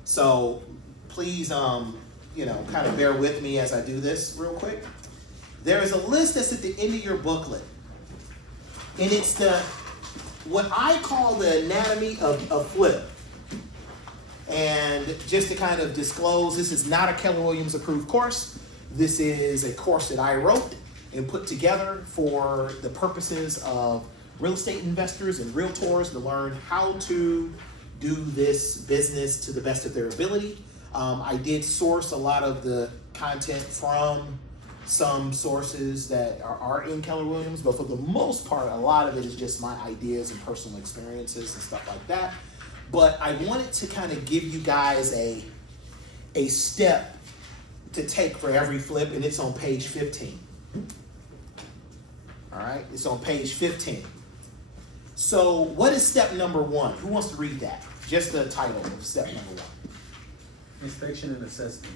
So please, kind of bear with me as I do this real quick. There is a list that's at the end of your booklet. And it's what I call the anatomy of flip. And just to kind of disclose, this is not a Keller Williams approved course. This is a course that I wrote and put together for the purposes of real estate investors and realtors to learn how to do this business to the best of their ability. I did source a lot of the content from some sources that are in Keller Williams, but for the most part, a lot of it is just my ideas and personal experiences and stuff like that. But I wanted to kind of give you guys a step to take for every flip, and it's on page 15. All right, it's on page 15. So what is step number 1? Who wants to read that? Just the title of step number 1. Inspection and assessment.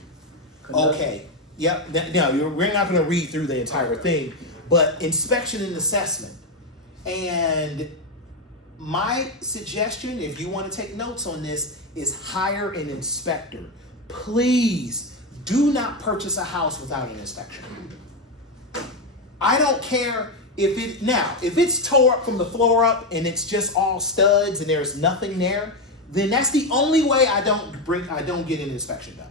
Okay. Yep. Now, we're not going to read through the entire thing, but inspection and assessment. And my suggestion, if you want to take notes on this, is hire an inspector. Please do not purchase a house without an inspection. I don't care if it's tore up from the floor up and it's just all studs and there's nothing there, then that's the only way I don't get an inspection done.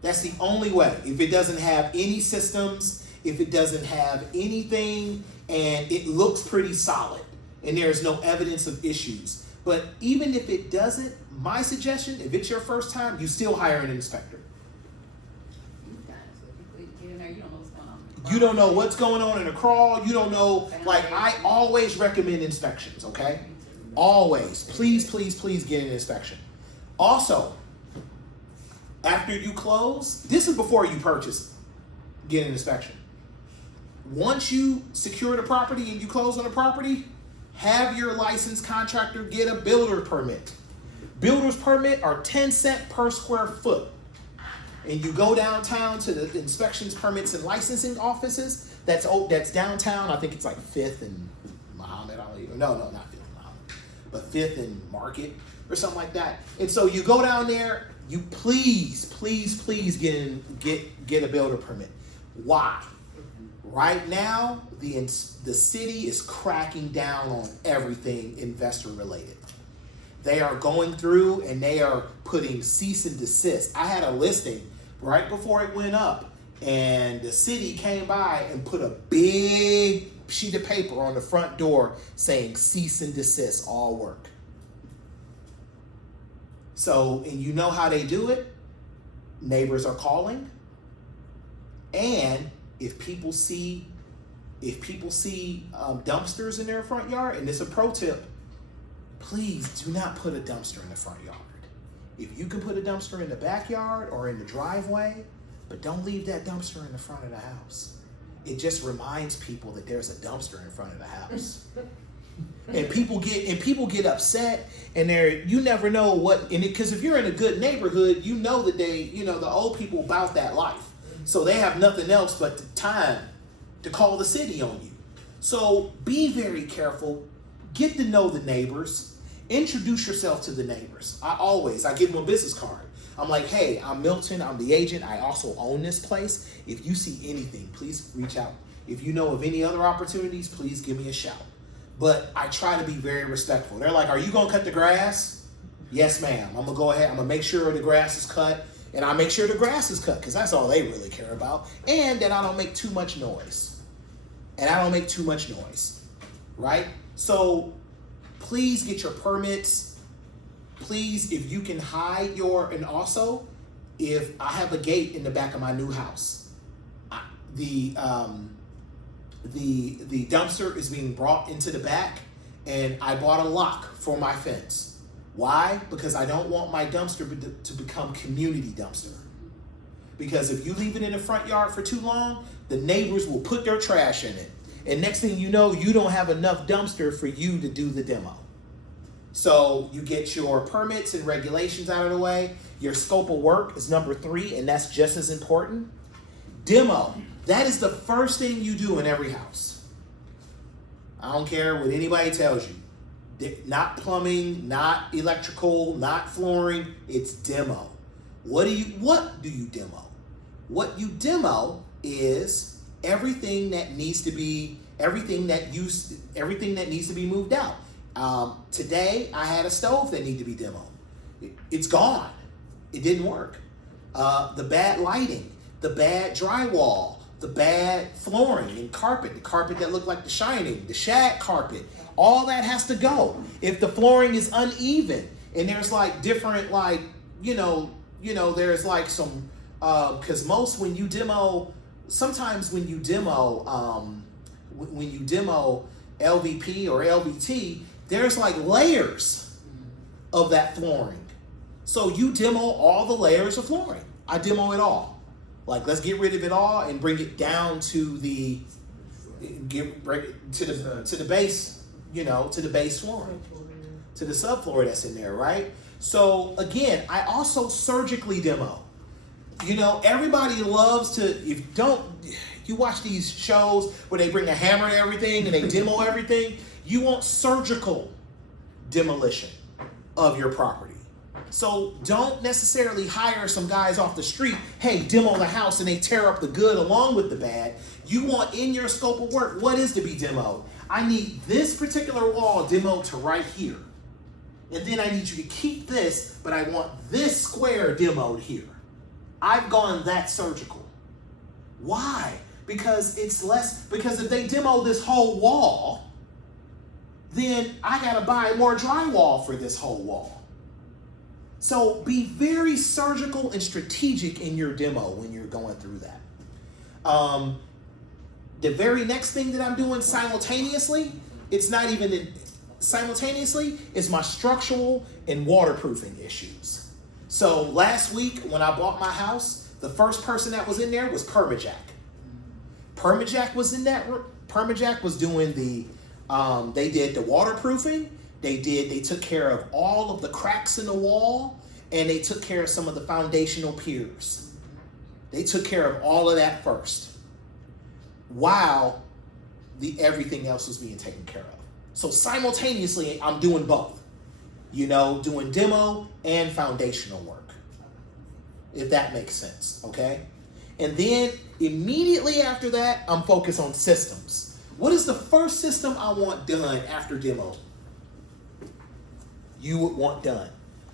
That's the only way. If it doesn't have any systems, if it doesn't have anything, and it looks pretty solid, and there's no evidence of issues. But even if it doesn't, my suggestion, if it's your first time, you still hire an inspector. You don't know what's going on in a crawl. You don't know, I always recommend inspections, okay? Always. Please, please, please get an inspection. Also, after you close, this is before you purchase, get an inspection. once you secure the property and you close on the property, have your licensed contractor get a builder permit. Builder's permit are 10 cents per square foot. And you go downtown to the inspections, permits, and licensing offices. That's downtown. I think it's like 5th and Muhammad. No, not 5th and Muhammad, but 5th and Market or something like that. And so you go down there. You please get a builder permit. Why? Right now, the city is cracking down on everything investor related. They are going through and they are putting cease and desist. I had a listing right before it went up, and the city came by and put a big sheet of paper on the front door saying cease and desist all work. So, and you know how they do it? Neighbors are calling, and if people see dumpsters in their front yard, and it's a pro tip, please do not put a dumpster in the front yard. If you can put a dumpster in the backyard or in the driveway, but don't leave that dumpster in the front of the house. It just reminds people that there's a dumpster in front of the house. And people get upset, and you never know what, and because if you're in a good neighborhood, you know that the old people about that life. So they have nothing else but the time to call the city on you. So be very careful. Get to know the neighbors. Introduce yourself to the neighbors. I give them a business card. I'm like, hey, I'm Milton. I'm the agent. I also own this place. If you see anything, please reach out. If you know of any other opportunities, please give me a shout. But I try to be very respectful. They're like, are you going to cut the grass? Yes, ma'am. I'm going to go ahead. I'm going to make sure the grass is cut. And I make sure the grass is cut because that's all they really care about. And that I don't make too much noise. Right? So please get your permits. Please, if you can hide and also, if I have a gate in the back of my new house, the dumpster is being brought into the back, and I bought a lock for my fence. Why? Because I don't want my dumpster to become community dumpster. Because if you leave it in the front yard for too long, the neighbors will put their trash in it. And next thing you know, you don't have enough dumpster for you to do the demo. So you get your permits and regulations out of the way. Your scope of work is number 3, and that's just as important. Demo. That is the first thing you do in every house. I don't care what anybody tells you. Not plumbing, not electrical, not flooring. It's demo. What do you demo? What you demo is everything that needs to be moved out. Today I had a stove that needed to be demoed. It's gone. It didn't work. The bad lighting, the bad drywall, the bad flooring and carpet, the carpet that looked like The Shining, the shag carpet, all that has to go. If the flooring is uneven and there's like different, like, there's like some, because when you demo LVP or LVT, there's like layers of that flooring. So you demo all the layers of flooring. I demo it all. Like, let's get rid of it all and bring it down to the base, to the base flooring, to the subfloor that's in there, right? So again, I also surgically demo. Everybody loves to, you watch these shows where they bring a hammer to everything and they demo everything. You want surgical demolition of your property. So don't necessarily hire some guys off the street, hey, demo the house, and they tear up the good along with the bad. You want in your scope of work, what is to be demoed? I need this particular wall demoed to right here. And then I need you to keep this, but I want this square demoed here. I've gone that surgical. Why? Because if they demo this whole wall, then I gotta buy more drywall for this whole wall. So be very surgical and strategic in your demo when you're going through that. The very next thing that I'm doing simultaneously, is my structural and waterproofing issues. So last week when I bought my house, the first person that was in there was Permajack. Permajack was in that. Permajack was doing the. They did the waterproofing. They took care of all of the cracks in the wall, and they took care of some of the foundational piers. They took care of all of that first, while everything else was being taken care of. So simultaneously, I'm doing both. Doing demo and foundational work, if that makes sense, okay? And then immediately after that, I'm focused on systems. What is the first system I want done after demo? You would want done.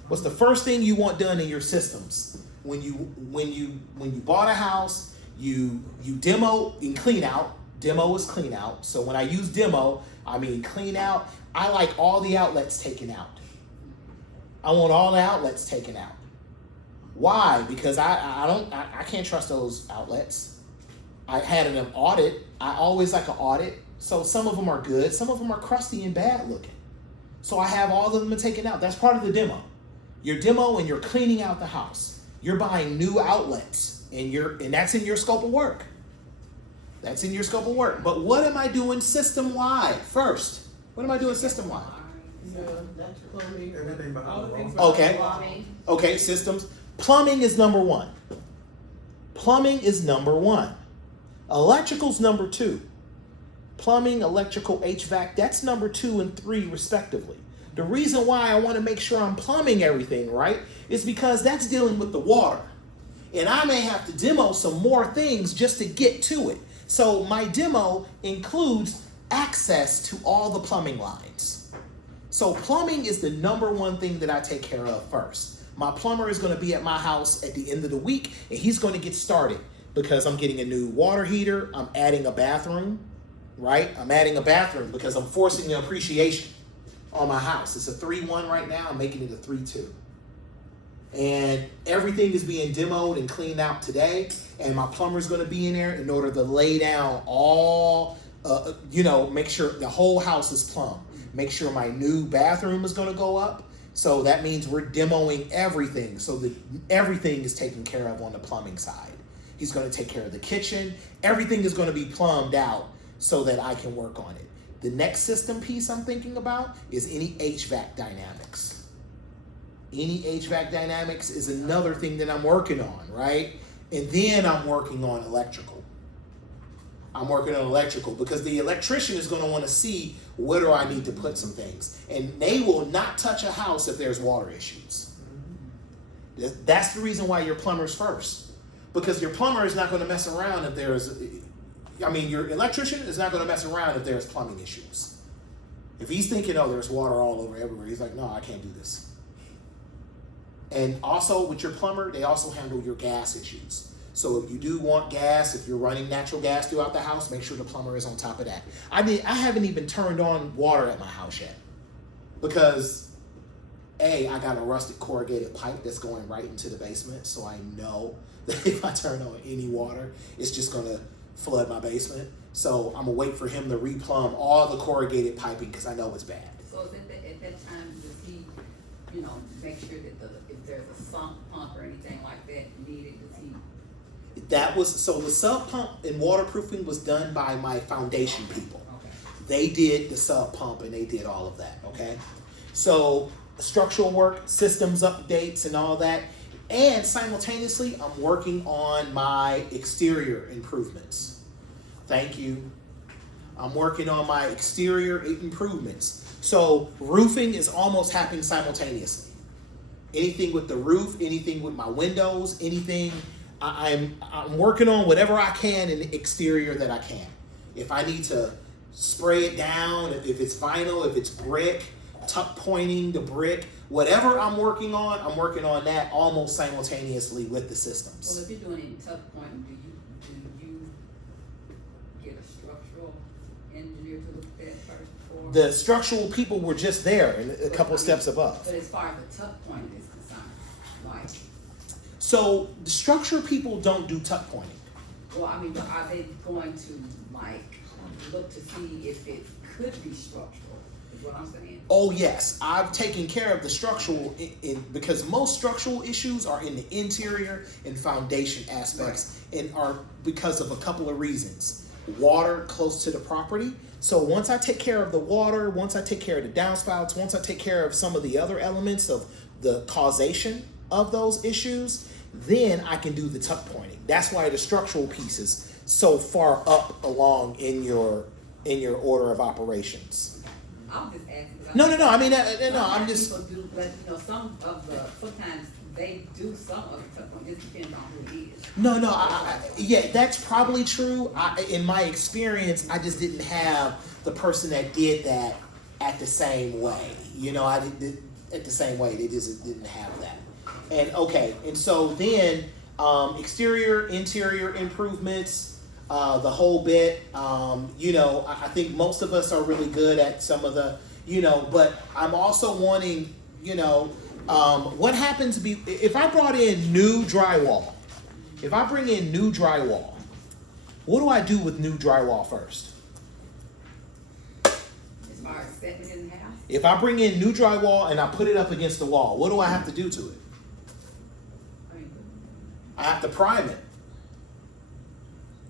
What's the first thing you want done in your systems? When you bought a house, you demo and clean out. Demo is clean out. So when I use demo, I mean clean out. I like all the outlets taken out. I want all the outlets taken out. Why? Because I can't trust those outlets. I had an audit. I always like an audit. So some of them are good. Some of them are crusty and bad looking. So I have all of them taken out. That's part of the demo. Your demo and you're cleaning out the house. You're buying new outlets and that's in your scope of work. That's in your scope of work. But what am I doing system-wide first? What am I doing system-wide? Plumbing, Everything behind all the the things. wall. Okay. Plumbing. Okay, systems. Plumbing is number one. Plumbing is number one. Electrical's number two. Plumbing, electrical, HVAC, that's number 2 and 3 respectively. The reason why I want to make sure I'm plumbing everything right is because that's dealing with the water. And I may have to demo some more things just to get to it. So my demo includes access to all the plumbing lines. So plumbing is the number one thing that I take care of first. My plumber is going to be at my house at the end of the week, and he's going to get started because I'm getting a new water heater. I'm adding a bathroom, right? I'm adding a bathroom because I'm forcing the appreciation on my house. It's a 3-1 right now. I'm making it a 3-2. And everything is being demoed and cleaned out today. And my plumber's going to be in there in order to lay down all, make sure the whole house is plumbed. Make sure my new bathroom is going to go up. So that means we're demoing everything so that everything is taken care of on the plumbing side. He's going to take care of the kitchen. Everything is going to be plumbed out so that I can work on it. The next system piece I'm thinking about is any HVAC dynamics. Any HVAC dynamics is another thing that I'm working on, right? And then I'm working on electrical. I'm working on electrical because the electrician is going to want to see where do I need to put some things. And they will not touch a house if there's water issues. That's the reason why your plumber's first. Because your plumber is not going to mess around if your electrician is not going to mess around if there's plumbing issues. If he's thinking, oh, there's water all over everywhere, he's like, no, I can't do this. And also with your plumber, they also handle your gas issues. So if you do want gas, if you're running natural gas throughout the house, make sure the plumber is on top of that. I haven't even turned on water at my house yet because I got a rusted corrugated pipe that's going right into the basement. So I know that if I turn on any water, it's just going to flood my basement. So I'm gonna wait for him to replumb all the corrugated piping because I know it's bad. So at that time, does he, make sure that if there's a sump pump or anything like that needed, does he? So the sub pump and waterproofing was done by my foundation people. Okay. They did the sub pump and they did all of that, okay? So structural work, systems updates and all that. And simultaneously, I'm working on my exterior improvements. Thank you. I'm working on my exterior improvements. So roofing is almost happening simultaneously. Anything with the roof, anything with my windows, anything, I'm working on whatever I can in the exterior that I can. If I need to spray it down, if it's vinyl, if it's brick, tuck pointing the brick, whatever I'm working on that almost simultaneously with the systems. Well, if you're doing any tuck pointing, do you get a structural engineer to look at that first before? The structural people were just there and a couple steps above. But as far as the tuck pointing is concerned, like, So the structure people don't do tuck pointing. well, are they going to look to see if it could be structural? Is what I'm saying. Oh yes, I've taken care of the structural because most structural issues are in the interior and foundation aspects and are because of a couple of reasons. water close to the property. So once I take care of the water, once I take care of the downspouts, once I take care of some of the other elements of the causation of those issues, then I can do the tuck pointing. That's why the structural piece is so far up along in your order of operations. I'm just asking. No. I mean, no. I'm just. People do, but you know, sometimes they do some of the stuff. It just depends on who it is. No. Yeah, that's probably true. In my experience, I just didn't have the person that did that at the same way. You know, I did at the same way. They just didn't have that. And so then exterior, interior improvements, the whole bit. You know, I think most of us are really good at some of the, you know, but I'm also wanting, you know, what happens if I brought in new drywall? If I bring in new drywall, what do I do with new drywall first? As far as setting it in the house? If I bring in new drywall and I put it up against the wall, what do I have to do to it? I have to prime it.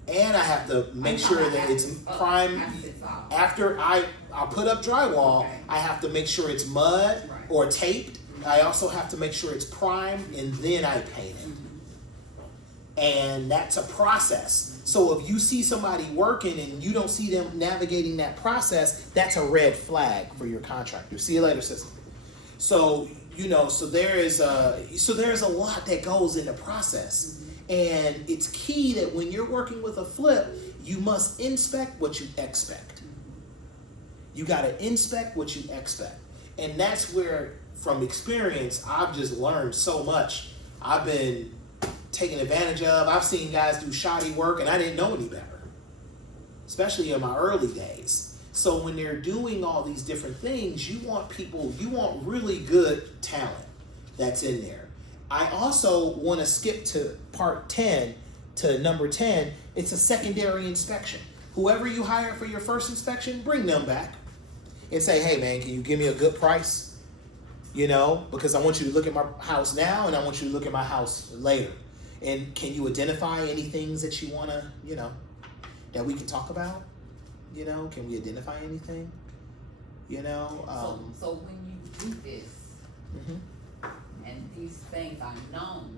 And I have to make sure that it's primed. After I put up drywall, I have to make sure it's mud or taped. I also have to make sure it's primed, and then I paint it. And that's a process. So if you see somebody working and you don't see them navigating that process, that's a red flag for your contractor. See you later, sister. So, you know, so there is a lot that goes in the process. And it's key that when you're working with a flip, you must inspect what you expect. You got to inspect what you expect. And that's where, from experience, I've just learned so much. I've been taken advantage of. I've seen guys do shoddy work and I didn't know any better, especially in my early days. So when they're doing all these different things, you want really good talent that's in there. I also want to skip to part 10, to number 10. It's a secondary inspection. Whoever you hire for your first inspection, bring them back and say, hey man, can you give me a good price? You know, because I want you to look at my house now and I want you to look at my house later. And can you identify any things that you want to, you know, that we can talk about? You know, can we identify anything? You know? So when you do this, and these things are known,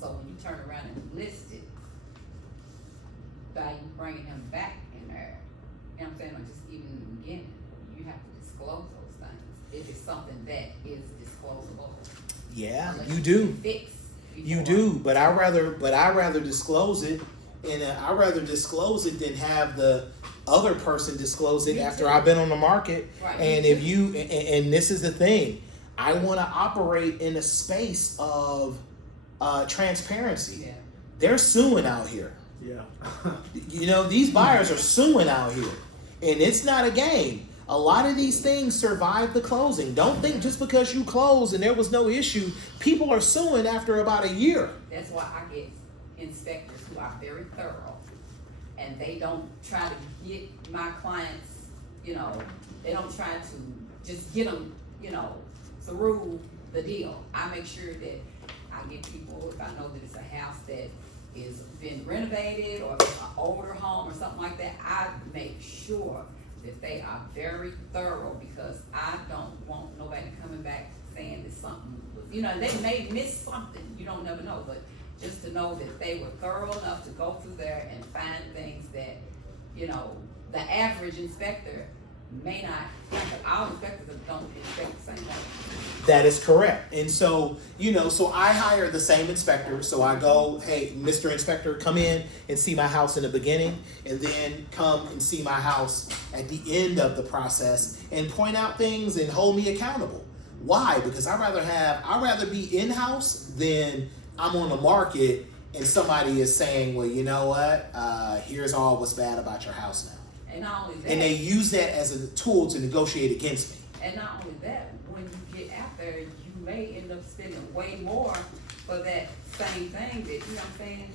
so when you turn around and list it, by you bringing them back in there, you know what I'm saying, or just even in the beginning, you have to disclose those things. If it's something that is disclosable. Yeah, you do. You do, but I rather disclose it, and I rather disclose it than have the other person disclose it after I've been on the market. Right. And if you, and this is the thing, I want to operate in a space of transparency. Yeah. They're suing out here. Yeah. You know, these buyers are suing out here, and it's not a game. A lot of these things survive the closing. Don't think just because you closed and there was no issue, people are suing after about a year. That's why I get inspectors who are very thorough, and they don't try to get my clients, you know, they don't try to just get them, you know, through the deal. I make sure that I get people, if I know that it's a house that is been renovated or if it's an older home or something like that, I make sure that they are very thorough, because I don't want nobody coming back saying that something was, you know, they may miss something, you don't never know, but just to know that they were thorough enough to go through there and find things that, you know, the average inspector may not, our inspectors don't inspect the same thing. That is correct. And so, you know, so I hire the same inspector. So I go, hey, Mr. Inspector, come in and see my house in the beginning, and then come and see my house at the end of the process and point out things and hold me accountable. Why? Because I'd rather be in-house than I'm on the market and somebody is saying, well, you know what, here's all what's bad about your house now. And not only that, and they use that as a tool to negotiate against me. And not only that, when you get out there, you may end up spending way more for that same thing that, you know what I'm saying?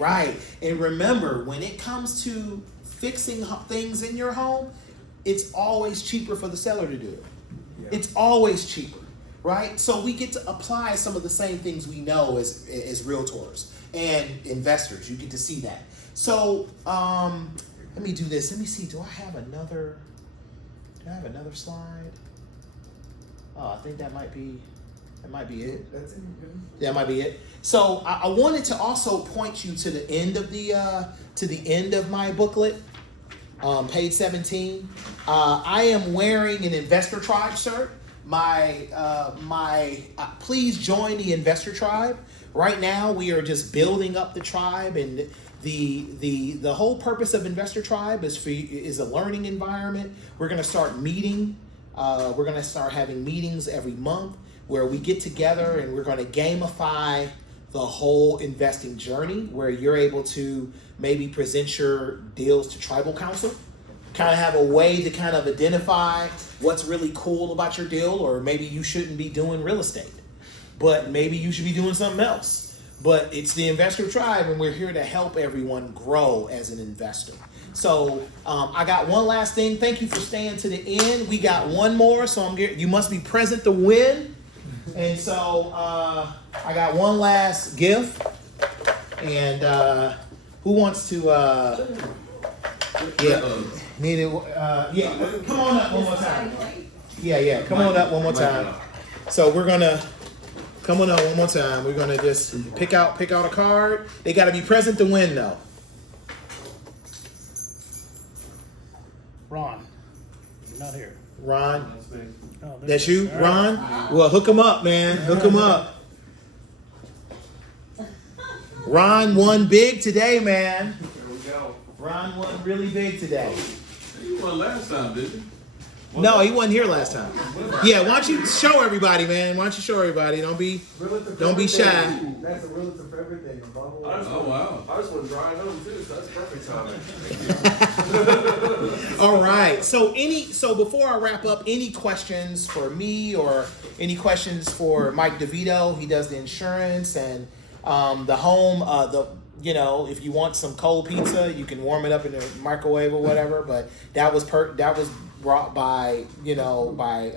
Right. And remember, when it comes to fixing things in your home, it's always cheaper for the seller to do it. Yeah. It's always cheaper, right? So we get to apply some of the same things we know as realtors. and investors. You get to see that. So let me do this. Let me see. Do I have another slide? Oh, I think that might be it. That's it. That might be it. So I wanted to also point you to the end of my booklet, page 17. I am wearing an Investor Tribe shirt. Please join the Investor Tribe. Right now, we are just building up the tribe, and the whole purpose of Investor Tribe is a learning environment. We're going to start meeting. We're going to start having meetings every month where we get together and we're going to gamify the whole investing journey, where you're able to maybe present your deals to tribal council, kind of have a way to kind of identify what's really cool about your deal, or maybe you shouldn't be doing real estate, but maybe you should be doing something else. But it's the Investor Tribe, and we're here to help everyone grow as an investor. So I got one last thing. Thank you for staying to the end. We got one more, so you must be present to win. And so I got one last gift, and who wants to? Need it? Come on up one more time. Yeah. Come on up one more time. So we're gonna come on up one more time. We're gonna just pick out a card. They got to be present to win, though. Ron, you're not here. Ron, That's me. Oh, there that's he is. you, All right. Ron. Well, hook him up, man. Hook him up. Ron won big today, man. There we go. Ron won really big today. You won last time, didn't you? No, he wasn't here last time. Yeah, why don't you show everybody, man? Why don't you show everybody? Don't be shy. That's a relative for everything. Oh, wow. I just want to drive home too, so that's perfect timing. All right. So before I wrap up, any questions for me or any questions for Mike DeVito? He does the insurance and the home. If you want some cold pizza, you can warm it up in the microwave or whatever. But that was brought by a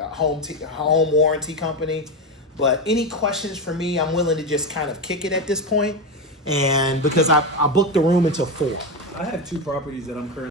home warranty company. But any questions for me? I'm willing to just kind of kick it at this point, and because I booked the room until 4. I have 2 properties that I'm currently